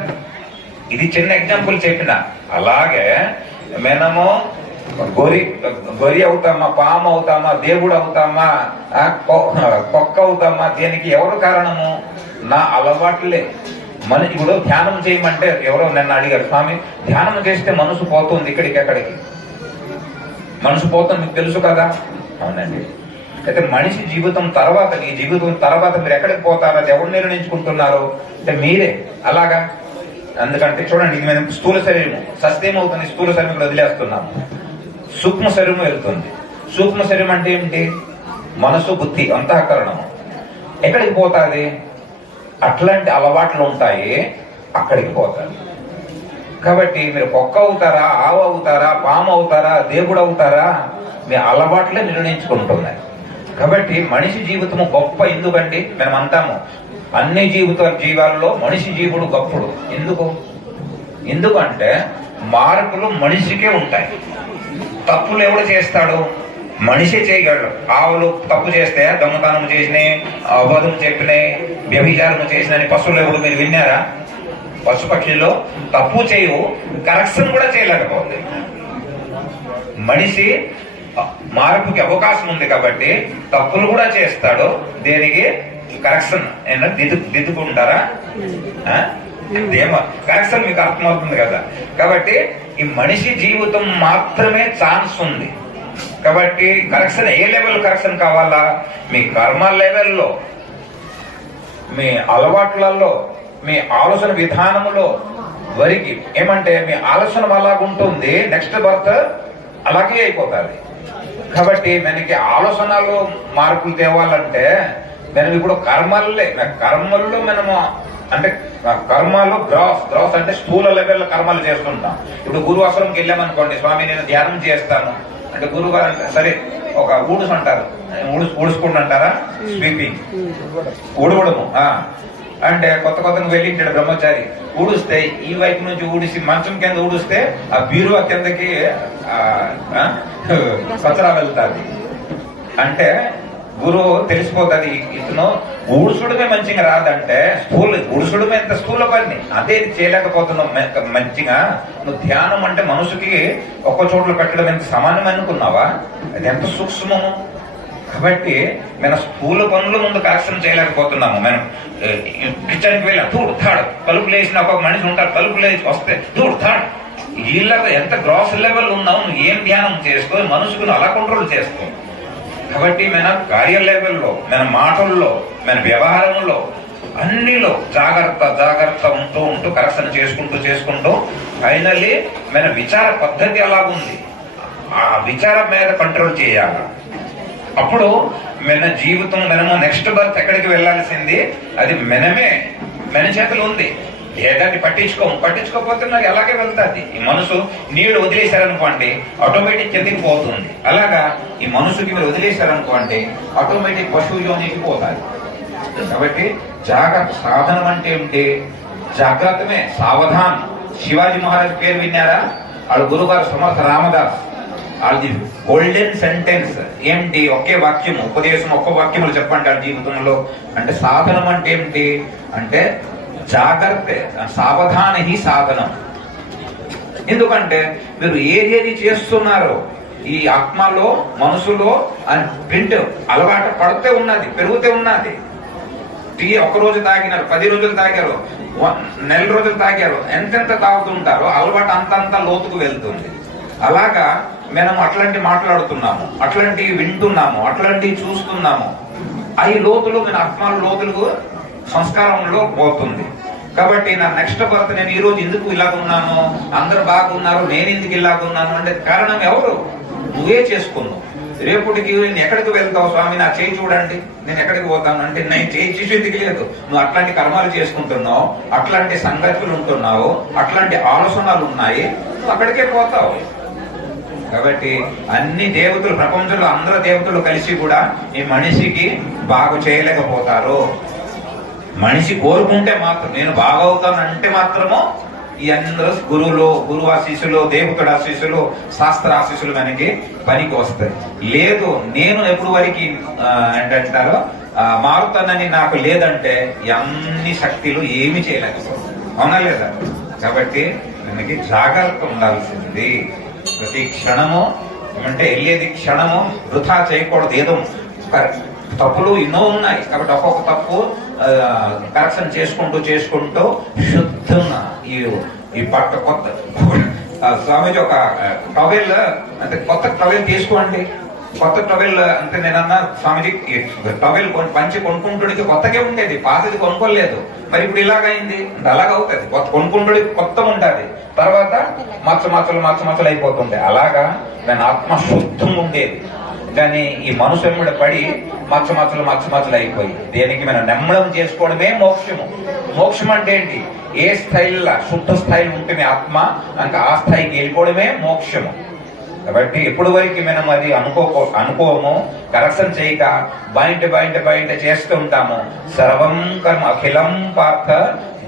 ఇది చిన్న ఎగ్జాంపుల్ చెప్పిన. అలాగే మనము గొరి అవుతామా, పాము అవుతామా, దేవుడు అవుతామా, కుక్క అవుతామా? దీనికి ఎవరు కారణము? నా అలవాట్లే. ఇప్పుడు ధ్యానం చేయమంటే ఎవరో నిన్న అడిగారు, స్వామి ధ్యానం చేస్తే మనసు పోతుంది, ఎక్కడికి మనసు పోతుంది, మీకు తెలుసు కదా? అవునండి. అయితే మనిషి జీవితం తర్వాత, ఈ జీవితం తర్వాత మీరు ఎక్కడికి పోతారో ఎవరు నిర్ణయించుకుంటున్నారు అంటే మీరే. అలాగా? అందుకంటే చూడండి, ఇది మేము స్థూల శరీరం సస్యమవుతుంది, స్థూల శరీరం వదిలేస్తున్నాము, సూక్ష్మ శరీరం వెళ్తుంది. సూక్ష్మ శరీరం అంటే ఏమిటి? మనసు, బుద్ధి, అంతఃకరణము. ఎక్కడికి పోతుంది? అట్లాంటి అలవాట్లు ఉంటాయి, అక్కడికి పోతారు. కాబట్టి మీరు కుక్క అవుతారా, ఆవు అవుతారా, పాము అవుతారా, దేవుడు అవుతారా? మీ అలవాట్లే నిర్ణయించుకుంటున్నాయి. కాబట్టి మనిషి జీవితము గొప్ప. ఎందుకండి మనం అంటాము అన్ని జీవాల్లో మనిషి జీవుడు గొప్పడు. ఎందుకంటే మార్పులు మనిషికే ఉంటాయి. తప్పులు ఎవడు చేస్తాడు? మనిషి చేయగలడు. ఆవులు తప్పు చేస్తే దొంగతనం చేసినాయి, అబద్ధం చెప్పినాయి, వ్యభిచారం చేసినాయి పశువులు ఎవడు మీరు విన్నారా? పశుపక్షుల్లో తప్పు చేయవు, కరెక్షన్ కూడా చేయలేకపోతుంది. మనిషి మార్పుకి అవకాశం ఉంది కాబట్టి తప్పులు కూడా చేస్తాడు. దేనికి? కరెక్షన్ దిద్దుకుంటారా? కరెక్షన్ మీకు అర్థమవుతుంది కదా. కాబట్టి ఈ మనిషి జీవితం మాత్రమే ఛాన్స్ ఉంది. కాబట్టి కరెక్షన్ ఏ లెవెల్ కరెక్షన్ కావాలా? మీ కర్మ లెవెల్లో, మీ అలవాట్లలో, మీ ఆలోచన విధానములో వరికి ఏమంటే మీ ఆలోచన అలాగుంటుంది, నెక్స్ట్ బర్త్ అలాగే అయిపోతుంది. కాబట్టి మనకి ఆలోచనలు మార్పులు తేవాలంటే మనం ఇప్పుడు కర్మల్లో మనము అంటే కర్మలు గ్రాస్ అంటే స్థూల లెవెల్ కర్మలు చేస్తుంటాం. ఇప్పుడు గురువాసరంకి వెళ్ళామనుకోండి, స్వామి నేను ధ్యానం చేస్తాను అంటే గురువు గారు అంటే సరే ఒక ఊడుసు అంటారు, ఊడుసుకుంటుంటారా, స్వీపింగ్ ఊడవడము అంటే కొత్తగా వెళ్ళింటాడు బ్రహ్మచారి, ఊడిస్తే ఈ వైపు నుంచి ఊడిసి మంచం కింద ఊడిస్తే ఆ బీరువా కిందకి కచరా వెళ్తాది. అంటే గురువు తెలిసిపోతుంది ఇతను ఊడుసుడమే మంచిగా రాదంటే ఊడుసుడమే ఎంత స్థూల పని, అదే చేయలేకపోతున్నావు మంచిగా. నువ్వు ధ్యానం అంటే మనసుకి ఒక్క చోట్ల పెట్టడం ఎంత సమానం అనుకున్నావా, అది ఎంత సూక్ష్మము. కాబట్టి మన స్థూల పనులు ముందు కరెక్షన్ చేయలేకపోతున్నాము. మనం కిచెన్కి వెళ్ళి తూడు థాడు తలుపులు వేసిన ఒక మనిషి ఉంటాడు, తలుపులు వేసి వస్తే తూడు థాడు, వీళ్ళకి ఎంత గ్రాస్ లెవెల్ ఉన్నావు, నువ్వు ఏం ధ్యానం చేసుకో, మనసుకు అలా కంట్రోల్ చేసుకో. కాబట్టి మన కార్య లెవెల్లో, మన మాటల్లో, మన వ్యవహారంలో అన్నిలో జాగ్రత్త ఉంటూ కరెక్షన్ చేసుకుంటూ ఫైనల్లీ మన విచార పద్ధతి అలాగుంది, ఆ విచారం మీద కంట్రోల్ చేయాలి. అప్పుడు మన జీవితం మనము నెక్స్ట్ బర్త్ ఎక్కడికి వెళ్లాల్సింది అది మన చేతులు ఉంది. లేదంటే పట్టించుకోకపోతే నాకు ఎలాగే వెళ్తాది. ఈ మనసు నీళ్లు వదిలేశారనుకోండి ఆటోమేటిక్ కిందికి పోతుంది. అలాగా ఈ మనసుకి మీరు వదిలేశారనుకోండి ఆటోమేటిక్ పశువు యోనికి పోతాది. కాబట్టి జాగ్రత్త సాధనం అంటే ఏంటి, జాగ్రత్తమే సావధాన్. శివాజీ మహారాజ్ పేరు విన్నారా, వాళ్ళ గురుగారు సమర్థ రామదాస్, వాళ్ళది గోల్డెన్ సెంటెన్స్ ఏంటి, ఒకే వాక్యం ఉపదేశం, ఒక్క వాక్యములు చెప్పండి వాళ్ళ జీవితంలో. అంటే సాధనం అంటే ఏంటి అంటే జాగ్రత్త, సావధాన హి సాధనం. ఎందుకంటే మీరు ఏదేది చేస్తున్నారో ఈ ఆత్మలో మనసులో అని ప్రింట్ అలవాటు పడితే ఉన్నది, పెరుగుతూ ఉన్నది. టీ ఒక్కరోజు తాగినారు, 10 రోజులు తాగారు, నెల రోజులు తాగారు, ఎంతెంత తాగుతుంటారో అలవాటు అంతంత లోతుకు వెళ్తుంది. అలాగా మనం అట్లాంటి మాట్లాడుతున్నాము, అట్లాంటివి వింటున్నాము, అట్లాంటివి చూస్తున్నాము. అవి లోతులు మన ఆత్మల లోతులకు సంస్కారంలో పోతుంది. కాబట్టి నా నెక్స్ట్ బర్త్ నేను ఈ రోజు ఎందుకు ఇలాగున్నాను, అందరు బాగున్నారు, నేను ఎందుకు ఇలాగున్నాను అంటే కారణం ఎవరు, నువ్వే చేసుకున్నావు. రేపటికి నేను ఎక్కడికి వెళ్తావు, స్వామి నా చేయి చూడండి నేను ఎక్కడికి పోతాను అంటే నేను చేయి చూసేందుకు లేదు. నువ్వు అట్లాంటి కర్మాలు చేసుకుంటున్నావు, అట్లాంటి సంగతులు ఉంటున్నావు, అట్లాంటి ఆలోచనలు ఉన్నాయి, నువ్వు అక్కడికే పోతావు. కాబట్టి అన్ని దేవతలు ప్రపంచంలో అందరు దేవతలు కలిసి కూడా ఈ మనిషికి బాగు చేయలేకపోతారు. మనిషి కోరుకుంటే మాత్రం నేను బాగవుతానంటే మాత్రము ఈ అందరూ గురువు ఆశీస్సులు, దేవతల ఆశీస్సులు, శాస్త్ర ఆశీస్సులు మనకి పనికి వస్తాయి. లేదు నేను ఎప్పుడు వరకు ఏంటంటారో మారుతానని నాకు లేదంటే అన్ని శక్తులు ఏమి చేయలేకపోతాయి. అవునా లేదా? కాబట్టి మనకి జాగ్రత్త ఉండాల్సింది. ప్రతి క్షణము అంటే వెళ్ళేది క్షణము వృధా చేయకూడదు. ఏదో తప్పులు ఎన్నో ఉన్నాయి కాబట్టి ఒక్కొక్క తప్పు కరెక్షన్ చేసుకుంటూ శుద్ధంగా ఈ బట్ట కొత్త స్వామిజీ ఒక టవెల్ అంటే కొత్త టవెల్ తీసుకోండి. కొత్త టవెల్ అంటే నేనన్నా స్వామిజీ టవెల్ పంచి కొనుక్కుంటుడికి కొత్తగా ఉండేది, పాతది కొనుక్కోలేదు. మరి ఇప్పుడు ఇలాగైంది అంటే అలాగవుతుంది. కొనుక్కుంటుడికి కొత్త ఉంటుంది, తర్వాత మచ్చలు అయిపోతుంది. అలాగా నేను ఆత్మ శుద్ధం ఉండేది, కానీ ఈ మనసు ఎమ్మడ పడి మచ్చలు అయిపోయి దేనికి మనం నెమ్మడం చేసుకోవడమే మోక్షము. మోక్షం అంటే ఏంటి, ఏ స్థాయిలో శుద్ధ స్థాయి ఉంటే మీ ఆత్మ ఇంకా ఆ స్థాయికి వెళ్ళిపోవడమే మోక్షము. కాబట్టి ఎప్పుడు వరకు మనం అది అనుకోము, కరెక్షన్ చేయక బయట చేస్తూ ఉంటాము. సర్వం కర్మ అఖిలం పార్థ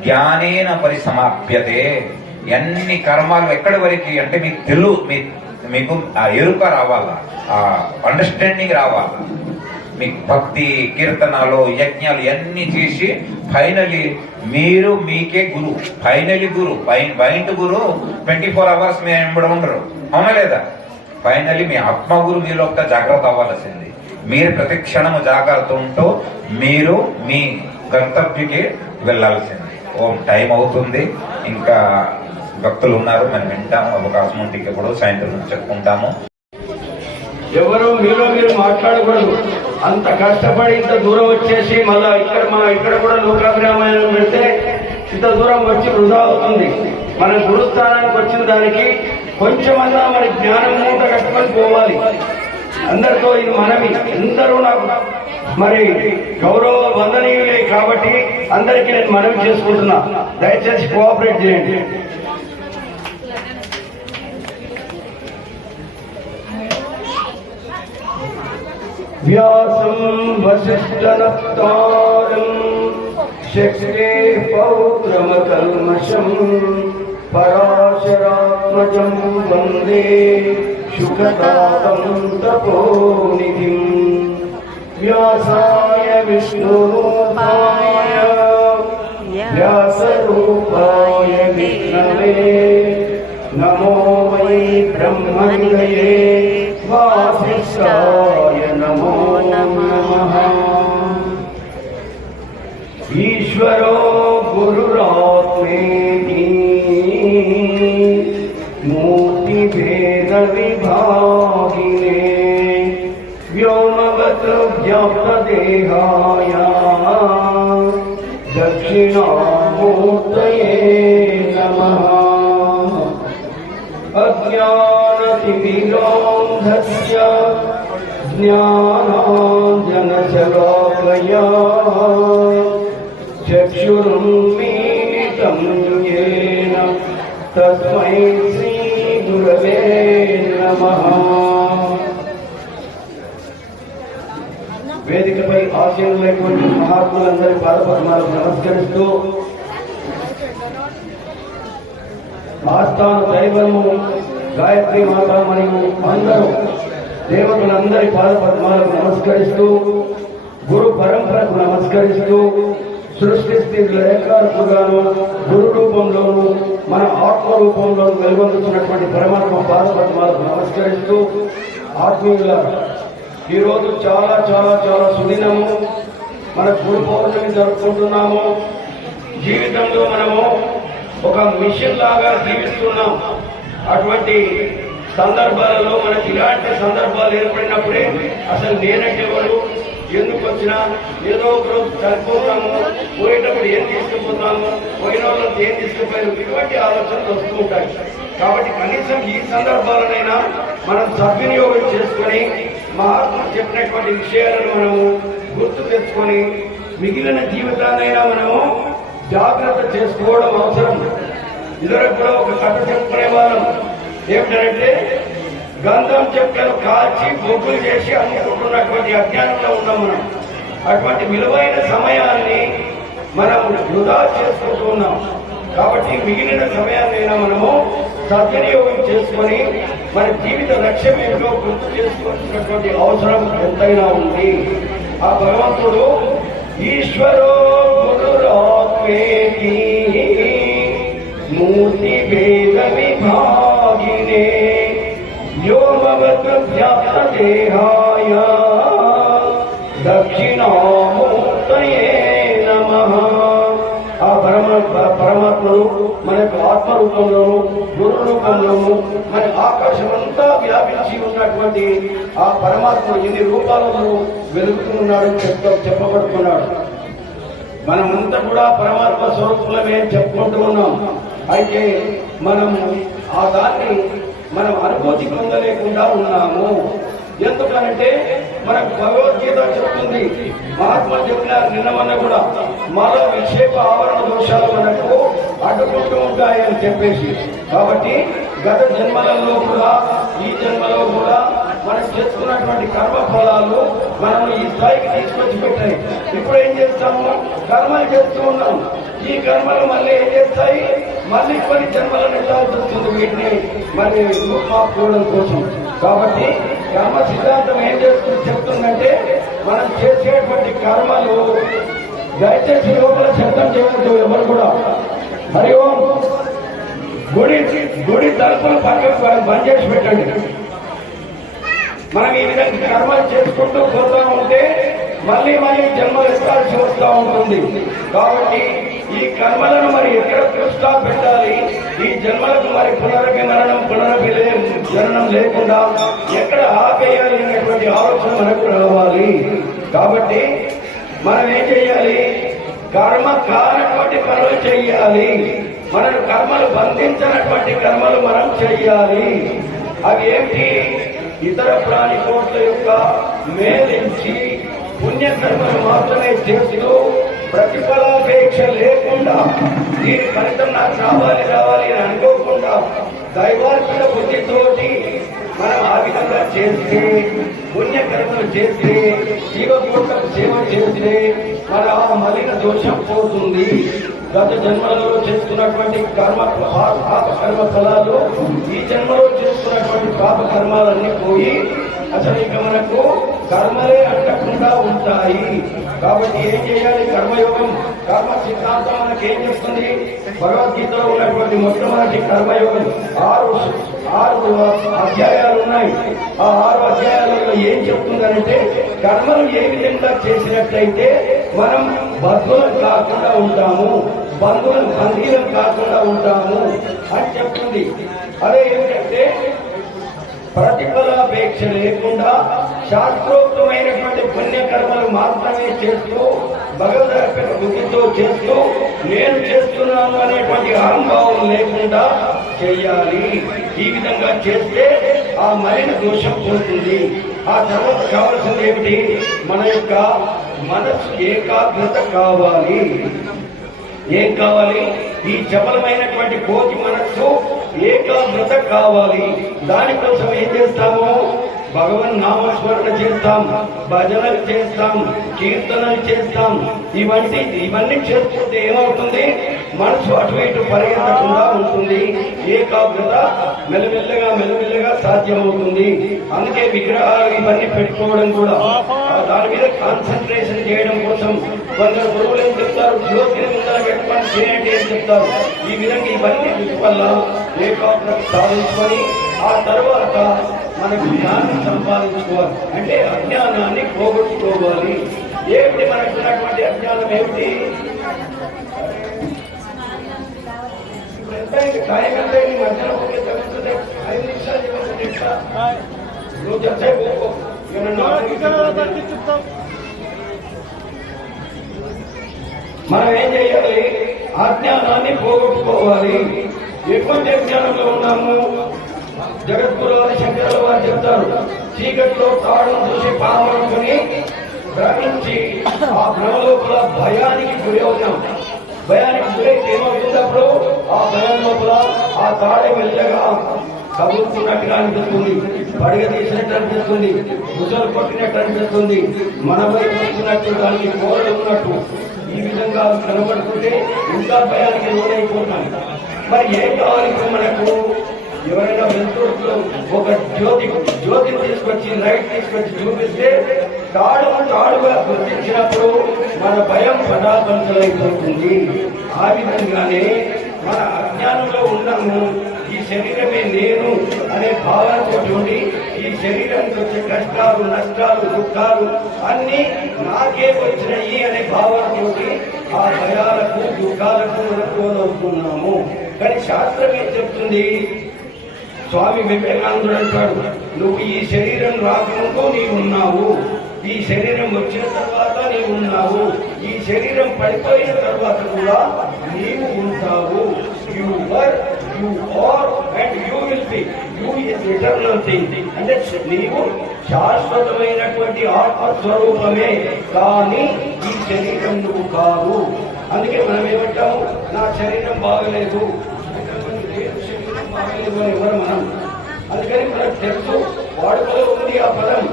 జ్ఞానేన పరిసమాప్యతే. ఎన్ని కర్మాలు ఎక్కడి వరకు అంటే మీకు ఆ ఎరుక రావాలా, ఆ అండర్స్టాండింగ్ రావాలా. మీకు భక్తి కీర్తనాలు యజ్ఞాలు అన్ని చేసి ఫైనలీ మీరు మీకే గురు, ఫైనలీ గురు, బయట గురు 24 hours మీ ఎంబడి ఉండరు. అవునా లేదా? ఫైనలీ మీ ఆత్మగురు మీలో జాగ్రత్త అవ్వాల్సింది. మీరు ప్రతి క్షణము జాగ్రత్త ఉంటూ మీరు మీ గంతవ్యకి వెళ్ళాల్సింది. టైం అవుతుంది, ఇంకా భక్తులు ఉన్నారు, మనం వింటాము. అవకాశం ఉంటే ఇప్పుడు సాయంత్రం చెప్పుకుంటాము. ఎవరు మీరు మాట్లాడకూడదు. అంత కష్టపడి ఇంత దూరం వచ్చేసి మళ్ళా ఇక్కడ కూడా లోకాభిరామాయణం పెడితే ఇంత దూరం వచ్చి వృధా అవుతుంది. మన గురుస్థానానికి వచ్చిన దానికి కొంచెమన్నా మరి జ్ఞానం మూట కట్టుకొని పోవాలి. అందరితో ఇది మనవి. అందరూ నాకు మరి గౌరవ వందనీయులే కాబట్టి అందరికీ నేను మనవి చేసుకుంటున్నా, దయచేసి కోఆపరేట్ చేయండి. వ్యాసం వసిష్ఠనప్తారం శక్రే పౌత్రమకల్మషం పరాశరాత్మజం వందే శుకతాతం తపోనిధిం వ్యాసాయ విష్ణురూపాయ వ్యాసరూపాయ విష్ణవే నమో వై బ్రహ్మణ్యే వాసిష్ఠాయ నమో నమః. ఈశ్వరో గురురాత్మేతి మూర్తిభేద విభాగినే వ్యోమవత్ వ్యాప్తదేహాయ దక్షిణామూర్తయే నమః. అజ్ఞానతిమిరాంధస్య జ్ఞానాంజనశలాకయా చక్షురున్మీలితం యేన తస్మై శ్రీగురవే నమః. వేదికపై ఆశీనులైనటువంటి మహాత్ములందరి పాదపద్మాలకు నమస్కరిస్తూ ఆస్థాన దైవము గాయత్రి మాత మరియు అందరూ దేవతలందరి పాదపద్మాలకు నమస్కరిస్తూ గురు పరంపరకు నమస్కరిస్తూ సృష్టి స్థితి ఏకాత్మగాను గురు రూపంలోను మన ఆత్మ రూపంలోను వెలుగొందుతున్నటువంటి పరమాత్మ పాదపద్మాలకు నమస్కరిస్తూ ఆత్మీయుల ఈరోజు చాలా చాలా చాలా సుదినము. మన గురు పౌర్ణమి జరుపుకుంటున్నాము. జీవితంలో మనము ఒక మిషన్ లాగా జీవిస్తున్నాం. అటువంటి సందర్భాలలో మనకి ఇలాంటి సందర్భాలు ఏర్పడినప్పుడే అసలు నేనంటే ఎవరు, ఎందుకు వచ్చినా, ఏదో ఒక రోజు చనిపోతాము, పోయేటప్పుడు ఏం తీసుకుపోతాము, పోయిన వాళ్ళకి ఏం తీసుకుపోయారు, ఇటువంటి ఆలోచనలు వస్తూ ఉంటాయి. కాబట్టి కనీసం ఈ సందర్భాలనైనా మనం సద్వినియోగం చేసుకొని మహాత్ములు చెప్పినటువంటి విషయాలను మనము గుర్తు తెచ్చుకొని మిగిలిన జీవితాన్నైనా మనము జాగ్రత్త చేసుకోవడం అవసరం. ఇదివరకు కూడా ఒక కథ చెప్పుకునే వాళ్ళం. ఏమిటంటే గంధం చెక్కలు కాల్చి బొగ్గులు చేసి అమ్ముకుంటున్నటువంటి అజ్ఞానంలో ఉన్నాం మనం. అటువంటి విలువైన సమయాన్ని మనం వృధా చేసుకుంటూ ఉన్నాం. కాబట్టి మిగిలిన సమయాన్నైనా మనము సద్వినియోగం చేసుకొని మన జీవిత లక్ష్యం ఏమిటో గుర్తు చేసుకోవాల్సినటువంటి అవసరం ఎంతైనా ఉంది. ఆ భగవంతుడు ఈశ్వరో గురురాత్మేతి మూర్తి భేద విభాగినే వ్యోమవత్ వ్యాప్త దేహాయ దక్షిణామూర్తయే నమః. ఆ పరమాత్మను మనకు ఆత్మ రూపంలోను గురు రూపంలోను మన ఆకాశమంతా వ్యాపించి ఉన్నటువంటి ఆ పరమాత్మ ఎన్ని రూపాలను వెలుగుతున్నాడు చెప్పబడుతున్నాడు. మనమంతా కూడా పరమాత్మ స్వరూపంలోనే చెప్పుకుంటూ ఉన్నాం. అయితే మనము ఆ దాన్ని మనం అనుభూతి పొందలేకుండా ఉన్నాము. ఎందుకనంటే మనకు భగవద్గీత చెప్తుంది, మహాత్మా చెప్పినారు నిన్నమన్న కూడా, మాలో విక్షేప ఆవరణ దోషాలు మనకు అడ్డుకుంటూ ఉంటాయని చెప్పేసి. కాబట్టి గత జన్మలలో కూడా ఈ జన్మలో కూడా మనం చేసుకున్నటువంటి కర్మ ఫలాలు మనం ఈ స్థాయికి తీసుకొచ్చి పెట్టాయి. ఇప్పుడు ఏం చేస్తాము, కర్మలు చేస్తూ ఉన్నాం. ఈ కర్మలు మళ్ళీ ఏం చేస్తాయి, మళ్ళీ కొన్ని జన్మలను ఎత్తాల్సి వస్తుంది వీటిని మరి రూపాకోవడం కోసం. కాబట్టి కర్మ సిద్ధాంతం ఏం చెప్తుందంటే మనం చేసేటువంటి కర్మలు దయచేసి లోపల శబ్దం చేయవద్దు ఎవరు కూడా. హరి ఓం. గుడి తలుపులు పక్కకు బంద్ చేసి పెట్టండి. మనం ఈ విధంగా కర్మలు చేసుకుంటూ పోతూ ఉంటే మళ్ళీ జన్మలు ఎత్తాల్సి వస్తూ ఉంటుంది. కాబట్టి ఈ కర్మలను మరి ఎక్కడ దృష్టి పెట్టాలి, ఈ జన్మలకు మరి జననం లేకుండా ఎక్కడ ఆపేయాలి అనేటువంటి ఆలోచన మనకు రావాలి. కాబట్టి మనం ఏం చేయాలి, కర్మ కానటువంటి పనులు చేయాలి. మన కర్మలు బంధించినటువంటి కర్మలు మనం చెయ్యాలి. అవి ఏంటి? ఇతర ప్రాణి కోట్ల యొక్క మేలించి పుణ్యకర్మలు మాత్రమే చేస్తూ ప్రతిఫలాపేక్ష లేకుండా దీని ఫలితం నాకు రావాలి అని అనుకోకుండా దైవార్పణ బుద్ధితోటి మనం ఆ విధంగా చేస్తే, పుణ్యకర్మలు చేస్తే, జీవకోట్లకు సేవ చేస్తే మన ఆ మలిన దోషం పోతుంది. గత జన్మలలో చేస్తున్నటువంటి పాపకర్మ ఫలాలు ఈ జన్మలో చేస్తున్నటువంటి పాపకర్మాలన్నీ పోయి అసలు ఇక మనకు కర్మలే అంటకుండా ఉంటాయి. కాబట్టి ఏం చేయాలి? కర్మయోగం, కర్మ సిద్ధాంతం మనకి ఏం చేస్తుంది? భగవద్గీతలో ఉన్నటువంటి మొట్టమొదటి కర్మయోగం 6 అధ్యాయాలు ఉన్నాయి. ఆ 6 అధ్యాయాలలో ఏం చెప్తుందంటే కర్మలు ఏ విధంగా చేసినట్లయితే మనం బద్ధులం కాకుండా ఉంటాము, బంధీలం కాకుండా ఉంటాము అని చెప్తుంది. అదే ఏమిటంటే ప్రతిఫలాపేక్ష లేకుండా శాస్త్రోక్తమైనటువంటి పుణ్యకర్మలు మాత్రమే చేస్తూ భగవదర్పణ బుద్ధితో చేస్తూ నేను చేస్తున్నాను అనేటువంటి అహంభావం లేకుండా చేయాలి. ఈ విధంగా చేస్తే ఆ మలిన దోషం పోతుంది. ఆ తర్వాత కావాల్సింది ఏమిటి? మన యొక్క మనసు ఏకాగ్రత కావాలి. ఏం కావాలి? ఈ చపలమైనటువంటి కోటి మనస్సు ఏకాగ్రత కావాలి. దానికోసం ఏం చేస్తాము? భగవన్ నామస్మరణ చేస్తాం, భజనలు చేస్తాం, కీర్తనలు చేస్తాం. ఇవన్నీ చేస్తుంటే ఏమవుతుంది? మనసు అటు ఇటు పరిగెత్తకుండా ఉంటుంది. ఏకాగ్రత మెల్లమెల్లగా సాధ్యమవుతుంది. అందుకే విగ్రహాలు ఇవన్నీ పెట్టుకోవడం కూడా దాని మీద కాన్సన్ట్రేషన్ చేయడం కోసం కొందరు గురువులు ఏం చెప్తారు? జ్యోతిని ముందర పెట్టుకొని చేయండి అని చెప్తారు. ఈ విధంగా ఇవన్నీ వల్ల ఏకాగ్రత సాధించుకొని ఆ తర్వాత మనకు జ్ఞానం సంపాదించుకోవాలి. అంటే అజ్ఞానాన్ని పోగొట్టుకోవాలి. ఏమిటి మనకున్నటువంటి అజ్ఞానం? ఏమిటి? టైం అంటే మధ్యాహ్నం ఒకే తగ్గుతుంది. 5 నిమిషాలు నువ్వు చెప్తే మనం ఏం చేయాలి? అజ్ఞానాన్ని పోగొట్టుకోవాలి. ఎటువంటి అజ్ఞానంలో ఉన్నాము? జగద్గురు శంకరుల వారు చెప్తారు, చీకట్లో తాడును చూసి పామనుకుని భ్రమించి ఆ భ్రమలోపల భయానికి గురి అవుతాం. భయానికి గురైతే ఏమవుతుంది? అప్పుడు ఆ భయం లోపల ఆ తాడే మెల్లగా కదులుతున్నట్టుగా అనిపిస్తుంది, పడగ తీసినట్టు అనిపిస్తుంది, ముసలు కొట్టినట్టు అనిపిస్తుంది, మన వైపు వస్తున్నట్టు, దానికి కోరలు ఉన్నట్టు ఈ విధంగా కనబడుతుంటే ఇంకా భయానికి లోనైపోతాం. మరి ఏం కావాలి ఇప్పుడు మనకు? ఎవరైనా వెళ్తూ ఒక జ్యోతిని తీసుకొచ్చి లైట్ తీసుకొచ్చి చూపిస్తే తాడుగా గుర్తించినప్పుడు మన భయం పదార్థంతులైపోతుంది. ఆ విధంగానే మన అజ్ఞానంలో ఉన్నాము. ఈ శరీరమే నేను అనే భావనతో ఉండి ఈ శరీరానికి వచ్చే కష్టాలు, నష్టాలు, దుఃఖాలు అన్ని నాకే వచ్చినాయి అనే భావనతోటి ఆ భయాలకు, దుఃఖాలకు మనం లోనవుతున్నాము. కానీ శాస్త్రం ఏం చెప్తుంది? స్వామి వివేకానందుడు అంటాడు, నువ్వు ఈ శరీరం రాకముందు నీవు ఉన్నావు, ఈ శరీరం వచ్చిన తర్వాత నీవు ఉన్నావు, ఈ శరీరం పడిపోయిన తర్వాత కూడా నీవు ఉంటావు. You were, you are and you will be. You is eternal thing. అంటే నీవు శాశ్వతమైనటువంటి ఆత్మస్వరూపమే, కానీ ఈ శరీరం నువ్వు కాదు. అందుకే మనం ఏమంటాము? నా శరీరం బాగలేదు ఎవరు మనం. అందుకని మనకు తెలుసు వాడుకలో ఉంది ఆ పదం,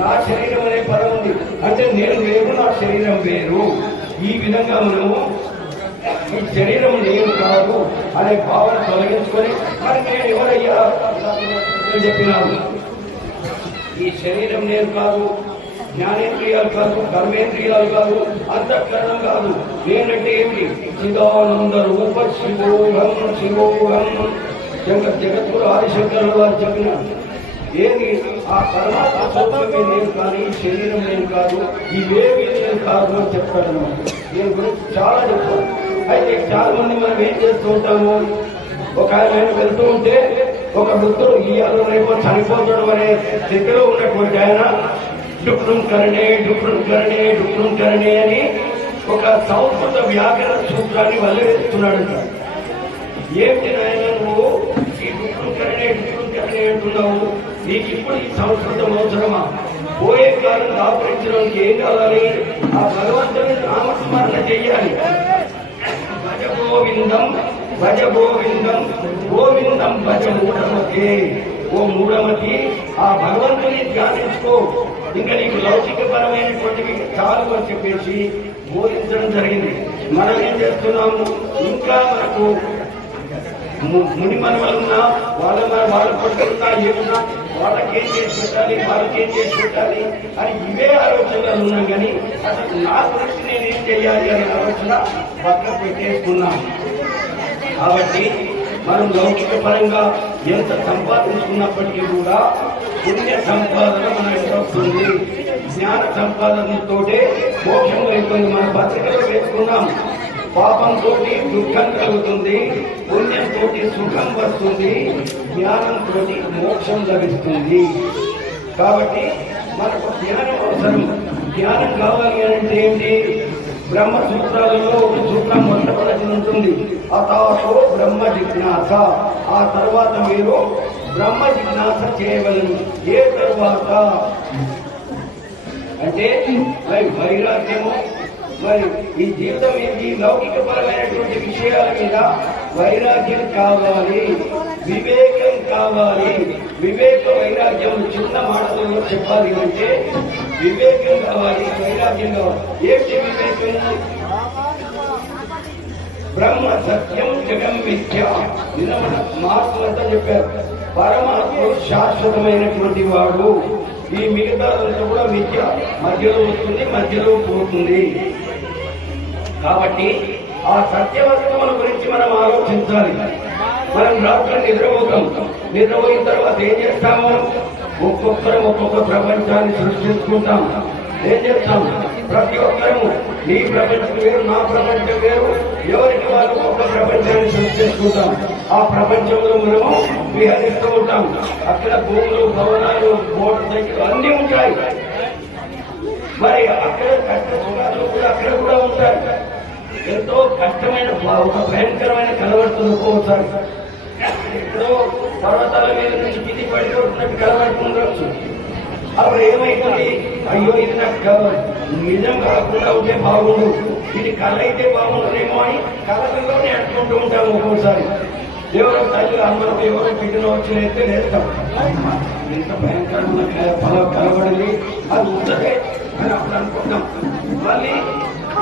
నా శరీరం అనే పదం ఉంది. అంటే నేను వేరు, నా శరీరం వేరు. ఈ విధంగా మనము ఈ శరీరం నేను కాదు అనే భావన తొలగించుకొని మరి నేను ఎవరయ్యా చెప్పినాను? ఈ శరీరం నేను కాదు, జ్ఞానేంద్రియాలు కాదు, కర్మేంద్రియాలు కాదు, అంతఃకరణం కాదు. నేనంటే ఏమిటి? చిదానంద రూప శివోహం శివోహం. జగద్గురు ఆదిశంకరుల వారు చెప్పినారు, ఏది ఆ పరమాత్మ స్వరూపమే నేను కానీ ఈ శరీరం నేను కాదు, ఇవేవి నేను కాదు అని చెప్తాడు. నేను గురించి చాలా చెప్తాను. అయితే చాలా మంది మనం ఏం చేస్తూ ఉంటాము? ఒక ఆయన వెళ్తూ ఉంటే ఒక వృద్ధుడు ఇయ్యాలో రేపు చనిపోతాడు అనే స్థితిలో ఉన్నటువంటి ఆయన డుప్రం కరణే అని ఒక సంస్కృత వ్యాకరణ సూత్రాన్ని వల్లవేస్తున్నాడు. ఏమిటి నాయన నువ్వు ఈ దుఃఖంకరనే అంటున్నావు? నీకు ఇప్పుడు ఈ సంస్కృతం అవసరమా? పోయే కాలం దాపరించడానికి ఏం కావాలి? ఆ భగవంతుని నామస్మరణ చెయ్యాలి. భజ గోవిందం భజ గోవిందం గోవిందం భజ మూఢమతి. ఓ మూఢమతి, ఆ భగవంతుని ధ్యానించుకో. ఇంకా నీకు లౌకికపరమైనటువంటివి చాలు అని చెప్పేసి బోధించడం జరిగింది. మనం ఏం చేస్తున్నాము? ఇంకా మనకు ముని మనవలున్నా వాళ్ళ పట్టుకున్నా ఏమున్నా వాళ్ళకేం చేసి పెట్టాలి, వాళ్ళకేం చేసి పెట్టాలి అని ఇవే ఆలోచనలు ఉన్నాం. కానీ అసలు నా గురించి నేనేం చేయాలి అనే ఆలోచన పక్కన పెట్టేసుకున్నాం. కాబట్టి మనం లౌకిక పరంగా ఎంత సంపాదించుకున్నప్పటికీ కూడా పుణ్య సంపాదన మనకు వస్తుంది. జ్ఞాన సంపాదనతోటే మోక్షం అయిపోయింది. మన పత్రికలో వేసుకున్నాం. పాపంతో దుఃఖం కలుగుతుంది, పుణ్యంతో సుఖం వస్తుంది, జ్ఞానంతో మోక్షం లభిస్తుంది. కాబట్టి మనకు జ్ఞానం అవసరం. జ్ఞానం కావాలి అంటే ఏంటి? బ్రహ్మ సూత్రాలలో ఒక సూత్రం మొట్టమొదటి ఉంటుంది, అతాతో బ్రహ్మ జిజ్ఞాస. ఆ తర్వాత మీరు బ్రహ్మ జిజ్ఞాస చేయవలను. ఏ తర్వాత అంటే వైరాగ్యము, మరి ఈ జీవితం ఏంటి? లౌకికపరమైనటువంటి విషయాల మీద వైరాగ్యం కావాలి, వివేకం కావాలి. వివేక వైరాగ్యం చిన్న మాటలలో చెప్పాలి అంటే వివేకం కావాలి, వైరాగ్యం కావాలి. ఏంటి వివేకం? బ్రహ్మ సత్యం జగం మిథ్య. నిన్న మన మహాత్ములంతా చెప్పారు, పరమాత్ముడు శాశ్వతమైనటువంటి వాడు, ఈ మిగతాదంతా కూడా మిథ్య, మధ్యలో వస్తుంది మధ్యలో పోతుంది. కాబట్టి ఆ సత్యవస్తువుల గురించి మనం ఆలోచించాలి. మనం రాత్రి నిద్రపోతాం. నిద్రపోయిన తర్వాత ఏం చేస్తాము? ఒక్కొక్కరు ఒక్కొక్క ప్రపంచాన్ని సృష్టించుకుంటాం. ఏం చేస్తాం? ప్రతి ఒక్కరము నీ ప్రపంచం వేరు, నా ప్రపంచం వేరు, ఎవరికి వాళ్ళు ఒక్కొక్క ప్రపంచాన్ని సృష్టించుకుంటాం. ఆ ప్రపంచంలో మనము విహరిస్తూ ఉంటాం. అక్కడ భూములు, భవనాలు, మోటార్ సైకిల్ అన్నీ ఉంటాయి. మరి అక్కడ కష్ట సుఖాలు కూడా అక్కడ కూడా ఉంటాయి. ఎంతో కష్టమైన ఒక భయంకరమైన కలవడుతుంది. ఒక్కోసారి ఎక్కడో పర్వతాల మీద నుంచి కింది పడిపోతున్నట్టు కలవడుతుండొచ్చు. అప్పుడు ఏమైతుంది? అయ్యో ఇది నాకు నిజం కాకుండా ఉంటే బాగుండు, ఇది కళ అయితే బాగుంటుందేమో అని కళలోనే అనుకుంటూ ఉంటాము. ఒక్కోసారి ఎవరో తల్లి అమ్మలకు ఎవరో బిడ్డలో వచ్చినైతే లేస్తాం. ఎంత భయంకరమైన కలబడింది, అది ఉండదే అని అప్పుడు అనుకుంటాం. మళ్ళీ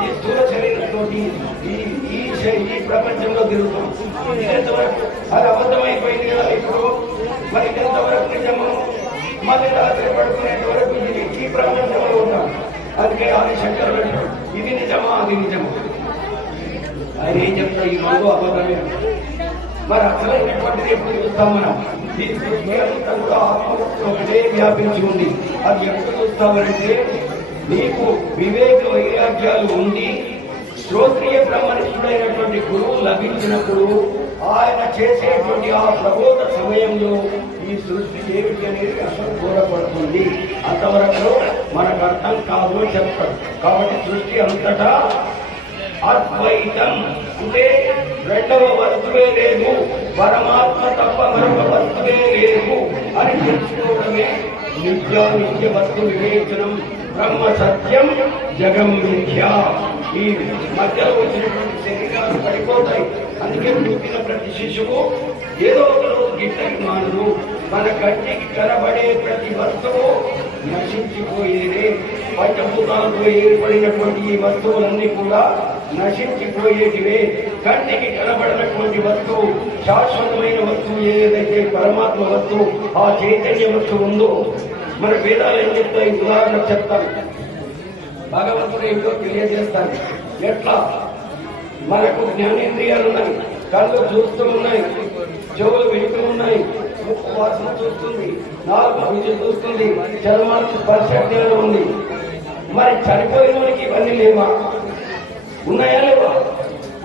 ఈ స్థూల శరీరంతో ఈ ప్రపంచంలో తిరుగుతాం. ఎంతవరకు అది అబద్ధమైపోయింది కదా ఇప్పుడు. మరి ఎంతవరకు నిజము? మళ్ళీ రాత్రి పడుకునేంత వరకు ఈ ప్రపంచంలో ఉంటాం. అందుకే ఆది శంకర్ అంటారు, ఇది నిజమా అది నిజమా? ఆయన ఏం చెప్తారు? ఈ మందు అబద్ధమే. మరి అసలైనటువంటిది ఎప్పుడు చూస్తాం మనం? ఈ సృష్టి అంతా కూడా ఆత్మతో ఒకటే వ్యాపించి ఉంది. అది ఎప్పుడు చూస్తామంటే నీకు వివేక వైరాగ్యాలు ఉండి శ్రోత్రియ బ్రహ్మనిష్ఠుడైనటువంటి గురువు లభించినప్పుడు ఆయన చేసేటువంటి ఆ ప్రబోధ సమయంలో ఈ సృష్టి ఏమిటి అనేది అసలు కూడపడుతుంది. అంతవరకు మనకు అర్థం కాదు అని చెప్తాడు. కాబట్టి సృష్టి అంతటా అద్వైతం అంటే రెండవ వస్తువే లేదు, పరమాత్మ తప్ప మరొక వస్తువే లేదు అని తెలుసుకోవడమే నిత్య వస్తు వివేచనం. బ్రహ్మ సత్యం జగం మిథ్య. ఈ మధ్యలో వచ్చినటువంటి శరీరాలు పడిపోతాయి. అందుకే పుట్టిన ప్రతి శిశువు ఏదో ఒక రోజు గిట్టకి మానదు. మన కంటికి కనబడే ప్రతి వస్తువు నశించిపోయేదే. పంచభూతాలతో ఏర్పడినటువంటి ఈ వస్తువులన్నీ కూడా నశించిపోయేటివే. కంటికి కనబడినటువంటి వస్తువు, శాశ్వతమైన వస్తువు ఏదైతే పరమాత్మ వస్తువు, ఆ చైతన్య వస్తువు ఉందో మన వేదాలు ఏం చెప్తాయి? ఉదాహరణ చెప్తాను. భగవంతుడు ఏంటో తెలియజేస్తాను. ఎట్లా? మనకు జ్ఞానేంద్రియాలు ఉన్నాయి, కళ్ళు చూస్తూ ఉన్నాయి, చెవులు వింటూ ఉన్నాయి, ముక్కు వాసన చూస్తుంది, నాలుగు రుచి చూస్తుంది, చర్మానికి స్పర్శ ఉంది. మరి చనిపోయిన వారికి ఇవన్నీ లేవా? ఉన్నాయా లేవా?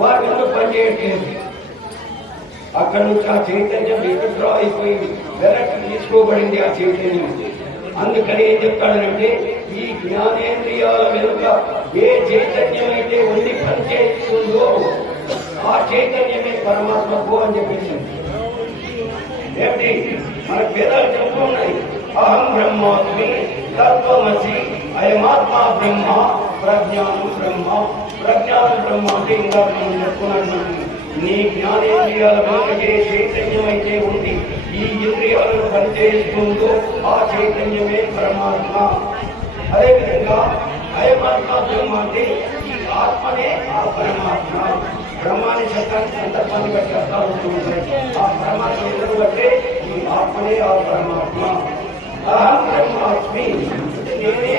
వారి వల్ల పనిచేయట్లేదు. అక్కడి నుంచి ఆ చైతన్యం విత్డ్రా అయిపోయింది, వెనక్కి తీసుకోబడింది ఆ చైతన్యం. అందుకని ఏం చెప్తాడంటే ఈ జ్ఞానేంద్రియాల వెనుక ఏ చైతన్యం అయితే ఉండి పనిచేస్తుందో ఆ చైతన్యమే పరమాత్మకు అని చెప్పించింది. ఏమిటి మన వేదాలు చెప్తూ ఉన్నాయి, అహం బ్రహ్మాస్మి తత్వమసి అయమాత్మా బ్రహ్మ ప్రజ్ఞానం బ్రహ్మ. ప్రజ్ఞానం బ్రహ్మ అంటే ఇంకా మనం చెప్పుకున్నటువంటి నీ జ్ఞానేంద్రియాల వెనుక ఏ చైతన్యం అయితే ఉంది, ఈ ఇంద్రియాలను పనిచేస్తుందో ఆ చైతన్యమే పరమాత్మ. అదేవిధంగా అయమాత్మ బ్రహ్మ అంటే ఈ ఆత్మనే ఆ పరమాత్మ. బ్రహ్మాని శబ్దాన్ని సందర్భాన్ని బట్టి అర్థాలు ఉంటాయి. ఆ పరమాత్మ ఎందుకు బట్టే ఈ ఆత్మనే ఆ పరమాత్మ. అహం బ్రహ్మాస్మి, నేనే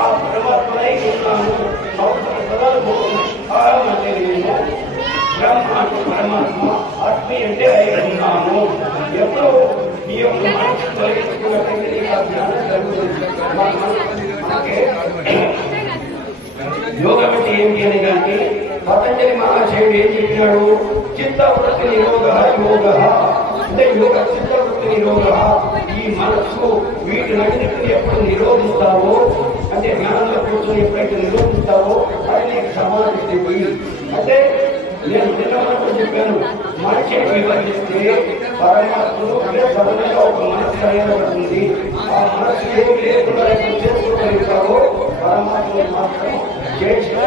ఆ పరమాత్మనై ఉన్నాను. సంవత్సర పదాలు అహం అంటే నేను, బ్రహ్మ అంటే పరమాత్మ, అస్మి అంటే అయి ఉన్నాను. ఎప్పుడో ఈ యొక్క మనసు తొలగించుకున్నట్లయితే నీకు ఆ జ్ఞానం జరుగుతుంది. యోగం అంటే ఏమిటి అని కానీ పతంజలి మహాశయుడు ఏం చెప్పినాడు, చిత్తవృత్తి నిరోధ యోగ అంటే యోగ చిత్తవృత్తి నిరోధ. ఈ మనస్సు వీటినన్నింటినీ ఎప్పుడు నిరోధిస్తావో అంటే జ్ఞానంలో కూర్చొని ఎప్పుడైతే నిరోధిస్తావో అది నీకు సమాధి స్థితి. అంటే నేను నిన్న చెప్పాను, మనిషి విభజిస్తే పరమాత్మను అంటే సడన్గా ఒక మనస్సు అనేది ఆ మనస్సు ఏమి లేకుండా ఎప్పుడు చేసుకోగలుగుతావో పరమాత్మను మాత్రం చేస్తుంది.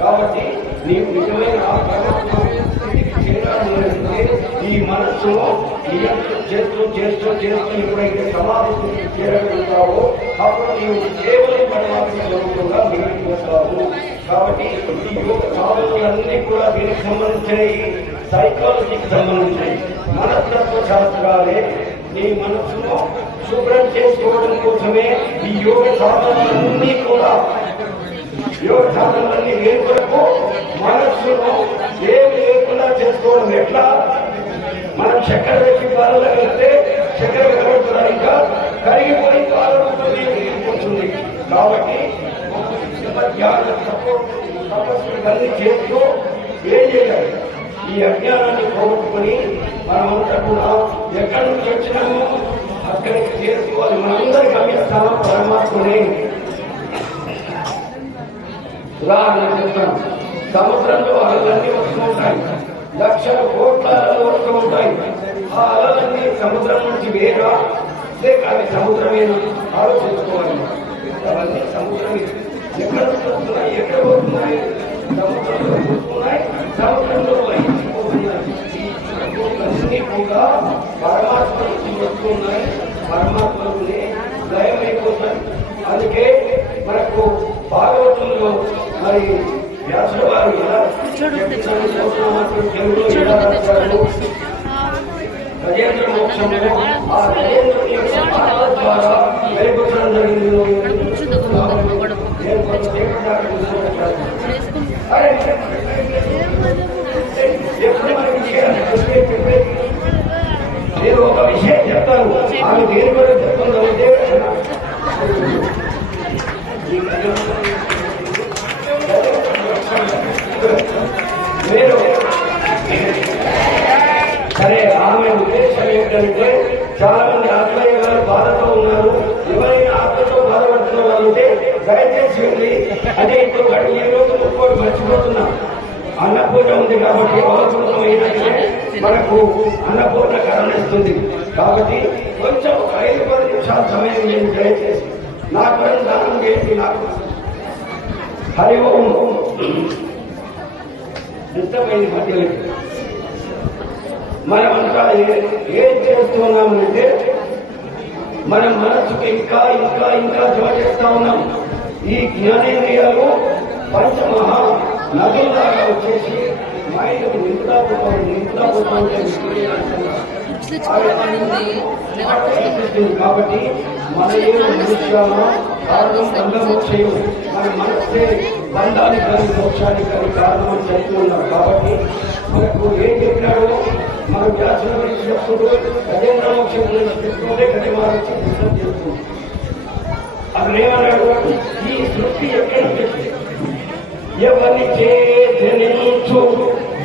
కాబట్టి నీకు నిజమైన ఆ పరమాత్మ స్థితికి చేరాలంటే ఈ మనస్సులో నియంత్రణ చేస్తూ చేస్తూ చేస్తూ ఎప్పుడైతే సమాధి స్థితికి చేరగలుగుతావో అప్పుడు నీవు కేవలం పరమాత్మ స్వరూపంగా మిగిలిపోతావు. కాబట్టి ఈ యోగ సాధనలన్నీ కూడా దీనికి సంబంధించినవి, సైకాలజీకి సంబంధించినవి, మనస్తత్వ శాస్త్రాలే. నీ మనస్సును శుభ్రం చేసుకోవడం కోసమే ఈ యోగ సాధనలన్నీ కూడా. యోగ సాధనలన్నీ లేకులకు మనస్సును ఏమి లేకుండా చేసుకోవడం ఎట్లా? మనం చక్కెర పెట్టి పాలలో కలిపితే చక్కెర కలుగుతుందా? ఇంకా కరిగిపోయి పాలవుతుంది. కాబట్టి తపస్సులన్నీ చేస్తూ ఏం చేయాలి? ఈ అజ్ఞానాన్ని పోగొట్టుకుని మనమంతా కూడా ఎక్కడి నుంచి వచ్చినామో అక్కడికి చేసుకోవాలి. మనందరి గమ్యస్థానం పరమాత్మనే. ఉదాహరణ చెప్తాను, సముద్రంలో అలలన్నీ వస్తూ ఉంటాయి, లక్షల కోట్ల అలలు వస్తూ ఉంటాయి. ఆ అలలన్నీ సముద్రం నుంచి వేరా లేక అవి సముద్రమేనా ఆలోచించుకోవాలి. అవన్నీ సముద్రమే. ఎక్కడ వస్తున్నాయి, ఎక్కడ పోతున్నాయి? సముద్రంలో వస్తున్నాయి, సముద్రంలో పోతున్నాయి. అన్నీ కూడా పరమాత్మ నుంచి వస్తున్నాయి, పరమాత్మలోనే లయమైపోతాయి. అందుకే మనకు భాగవతంలో మరి వ్యాసుల వారు ఎలా గజేంద్ర మోక్షంలో ఆ గజేంద్రుని యొక్క పాత్ర ద్వారా వెలుగుతడం జరిగింది. నేను ఒక విషయం చెప్తాను, ఆమె దేని కూడా చెప్తుందో మీరు సరే. ఆమె ఉద్దేశం ఏంటంటే చాలా మంది ఆత్మయ్య గారు బాధతో ఉన్నారు. ఎవరైనా ఆత్మతో బాధపడుతున్న వాళ్ళు ఉంటే దయచేసి వెళ్ళి, అంటే ఇప్పుడు వాడు ఈ రోజు ముక్కోటి మర్చిపోతున్నా, అన్నపూర్ణ ఉంది కాబట్టి అవసరం ఏంటంటే మనకు అన్నపూర్ణ కరణిస్తుంది. కాబట్టి కొంచెం 5-10 నిమిషాల సమయం నేను దయచేసి నాకు దానం చేసి నాకు హరి ఓం ఇష్టమైన మధ్యలో మనమంతా ఏం చేస్తున్నామంటే మన మనసుకు ఇంకా ఇంకా ఇంకా జమ చేస్తా ఉన్నాం. ఈ జ్ఞానేంద్రియాలు పంచమహా నదుల్లాగా వచ్చేసి మైండ్ నింపుతా కాబట్టి మన ఏం మనుష్యామా కారణం బంధమోక్షయం, మన మనస్సే బంధానికి కానీ మోక్షానికి కానీ కారణం అని చెప్తూ ఉన్నాం. కాబట్టి మనకు ఏం చెప్పినాడు, మన వ్యాసుల గురించి చెప్తుంటూ గజేంద్ర మోక్షం గురించి చెప్తుంటే గజమారక్షి కృష్ణం చేస్తుంది. అతను ఏమన్నాడు, ఈ సృష్టి ఎక్కడ నుంచి ఎవరి చేతనించు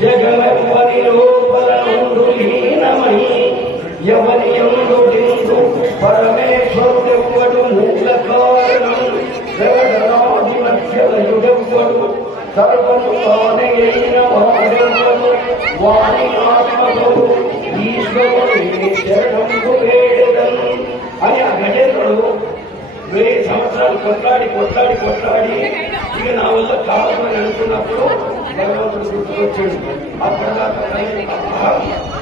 జగమెవ్వరి లోపల నుండు లీనమై ఎవరి ఎందు దిండు పరమేశ్వరుడెవ్వడు మూల కారణం జగడరాది మధ్యలయుడెవ్వడు సర్వము తానే అయిన వాడెవ్వరు వాని ఆత్మకు ఈశ్వరుని శరణంబు వేడెదను అని ఆ గజేంద్రుడు 1000 సంవత్సరాలు కొట్లాడి ఇక నా వల్ల కావాలని అనుకున్నప్పుడు భగవంతుడు గుర్తుకొచ్చాడు. అప్పటిదాకా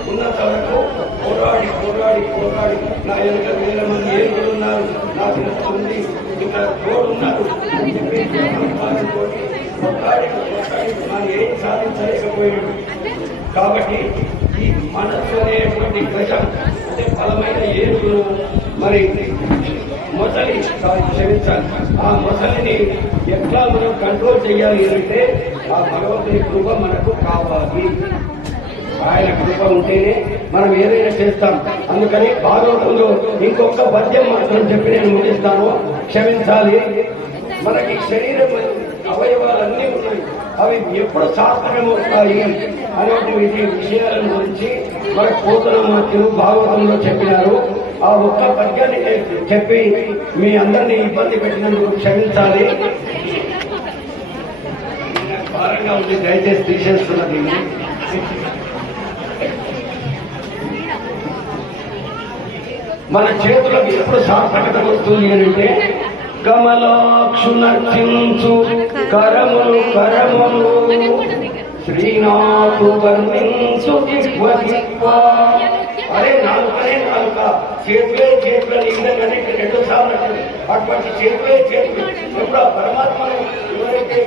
ఉన్నంత వరకు పోరాడి నా వెనుక 1000 మంది ఏనుగులు ఉన్నారు, నా వెనుక ఉంది ఇంకా తోడున్నారు కొట్లాడి నన్ను ఏం సాధించలేకపోయాడు. కాబట్టి ఈ మనస్సు అనేటువంటి గజం అంటే బలమైన ఏనుగును మరి మొసలి క్షమించాలి. ఆ మొసలిని ఎట్లా మనం కంట్రోల్ చేయాలి అంటే ఆ భగవంతుని కృప మనకు కావాలి. ఆయన కృప ఉంటేనే మనం ఏదైనా చేస్తాం. అందుకని భాగవతంలో ఇంకొక పద్యం మాత్రం చెప్పి నేను ముగిస్తాను. క్షమించాలి, మనకి శరీరం అవయవాలన్నీ ఉన్నాయి, అవి ఎప్పుడు సార్థకమవుతాయి అనేటువంటి విషయాల గురించి మన పోతనమాత్యులు భాగవతంలో చెప్పినారు. ఆ ఒక్క పద్యాన్ని చెప్పి మీ అందరినీ ఇబ్బంది పెట్టినందుకు క్షమించాలి. భారంగా ఉంది, దయచేసి తీసేస్తున్నది. మన చేతులకు ఎప్పుడు సార్థకత వస్తుంది అంటే కమలాక్షు నర్చించు కరములు శ్రీనాథు వర్ణించు అరే నాలుక చేతులే నీళ్ళని 2 సార్లు అటువంటి చేతులే ఎప్పుడు ఆ పరమాత్మను ఎవరైతే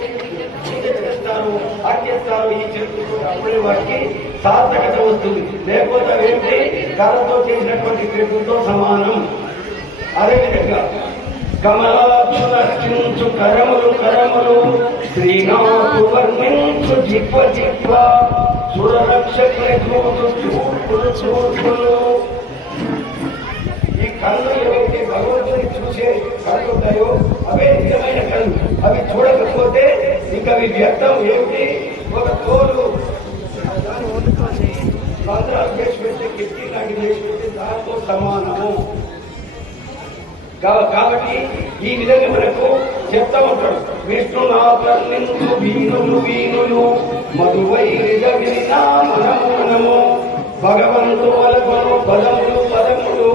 పూజ చేస్తారో ఆజ్ఞిస్తారో ఈ చేతులతో అప్పుడే వాటికి సార్థకత వస్తుంది. లేకపోతే అవేంటి కళతో చేసినటువంటి చేతులతో సమానం. అదేవిధంగా కమలాక్షు నర్చించు కరములు శ్రీనాథు వర్ణించు జిహ్వ సురరక్షకులు చూర్పులు. ఈ కళ్ళు ఏవైతే భగవంతుని చూసే కళ్ళు ఉంటాయో అవే నిజమైన కళ్ళు. అవి చూడకపోతే ఇంకా అవి వ్యర్థం. ఏమిటి? ఒక తోలు రంధ్రాలు చేసి పెడితే కిటికీ లాంటి చేసి పెడితే దాంతో సమానము. కాబట్టి ఈ విధంగా మనకు చెప్తా ఉంటాడు. విష్ణునాథు వీణులు మధువైరిగా మనము భగవంతు వలపను పదములు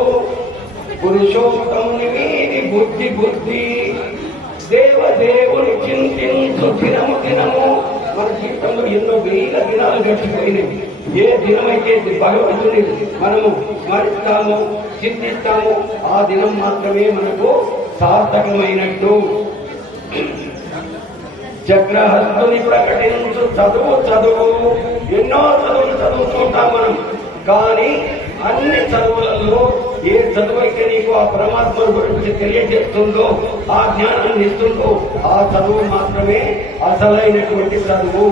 పురుషోత్తముని వీరి బుద్ధి దేవదేవుని చింతించు దినము. మన జీవితంలో ఎన్నో 1000 దినాలు గడిచిపోయినాయి. ఏ దినమైతే భగవంతుని మనము స్మరిస్తాము, చింతిస్తాము, ఆ దినం మాత్రమే మనకు సార్థకమైనట్టు. చక్రహస్తుని ప్రకటించు చదువు ఎన్నో చదువులు చదువుతుంటాం మనం. కానీ అన్ని చదువులలో ఏ చదువైతే నీకు ఆ పరమాత్మ గురించి తెలియజేస్తుందో, ఆ జ్ఞానాన్ని ఇస్తుందో, ఆ చదువు మాత్రమే అసలైనటువంటి చదువు.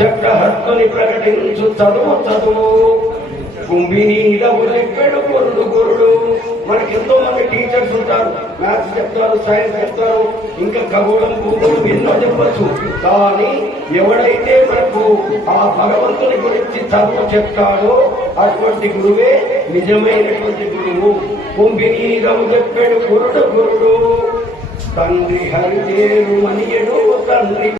చక్రహస్తుని ప్రకటించు చదువు కుంభిని ఇడవులెక్కడు గురుడు. మనకి ఎంతో మంది టీచర్స్ ఉంటారు, మ్యాథ్స్ చెప్తారు, సైన్స్ చెప్తారు, ఇంకా ఖగోళం భూగోళం ఎన్నో చెప్పచ్చు. కానీ ఎవడైతే మనకు ఆ భగవంతుని గురించి చదువు చెప్తాడో అటువంటి గురువే నిజమైనటువంటి గురువు. కుంభిని ఇడవులెక్కడు గురుడు తండ్రి హరిదేరు మనియడు తండ్రి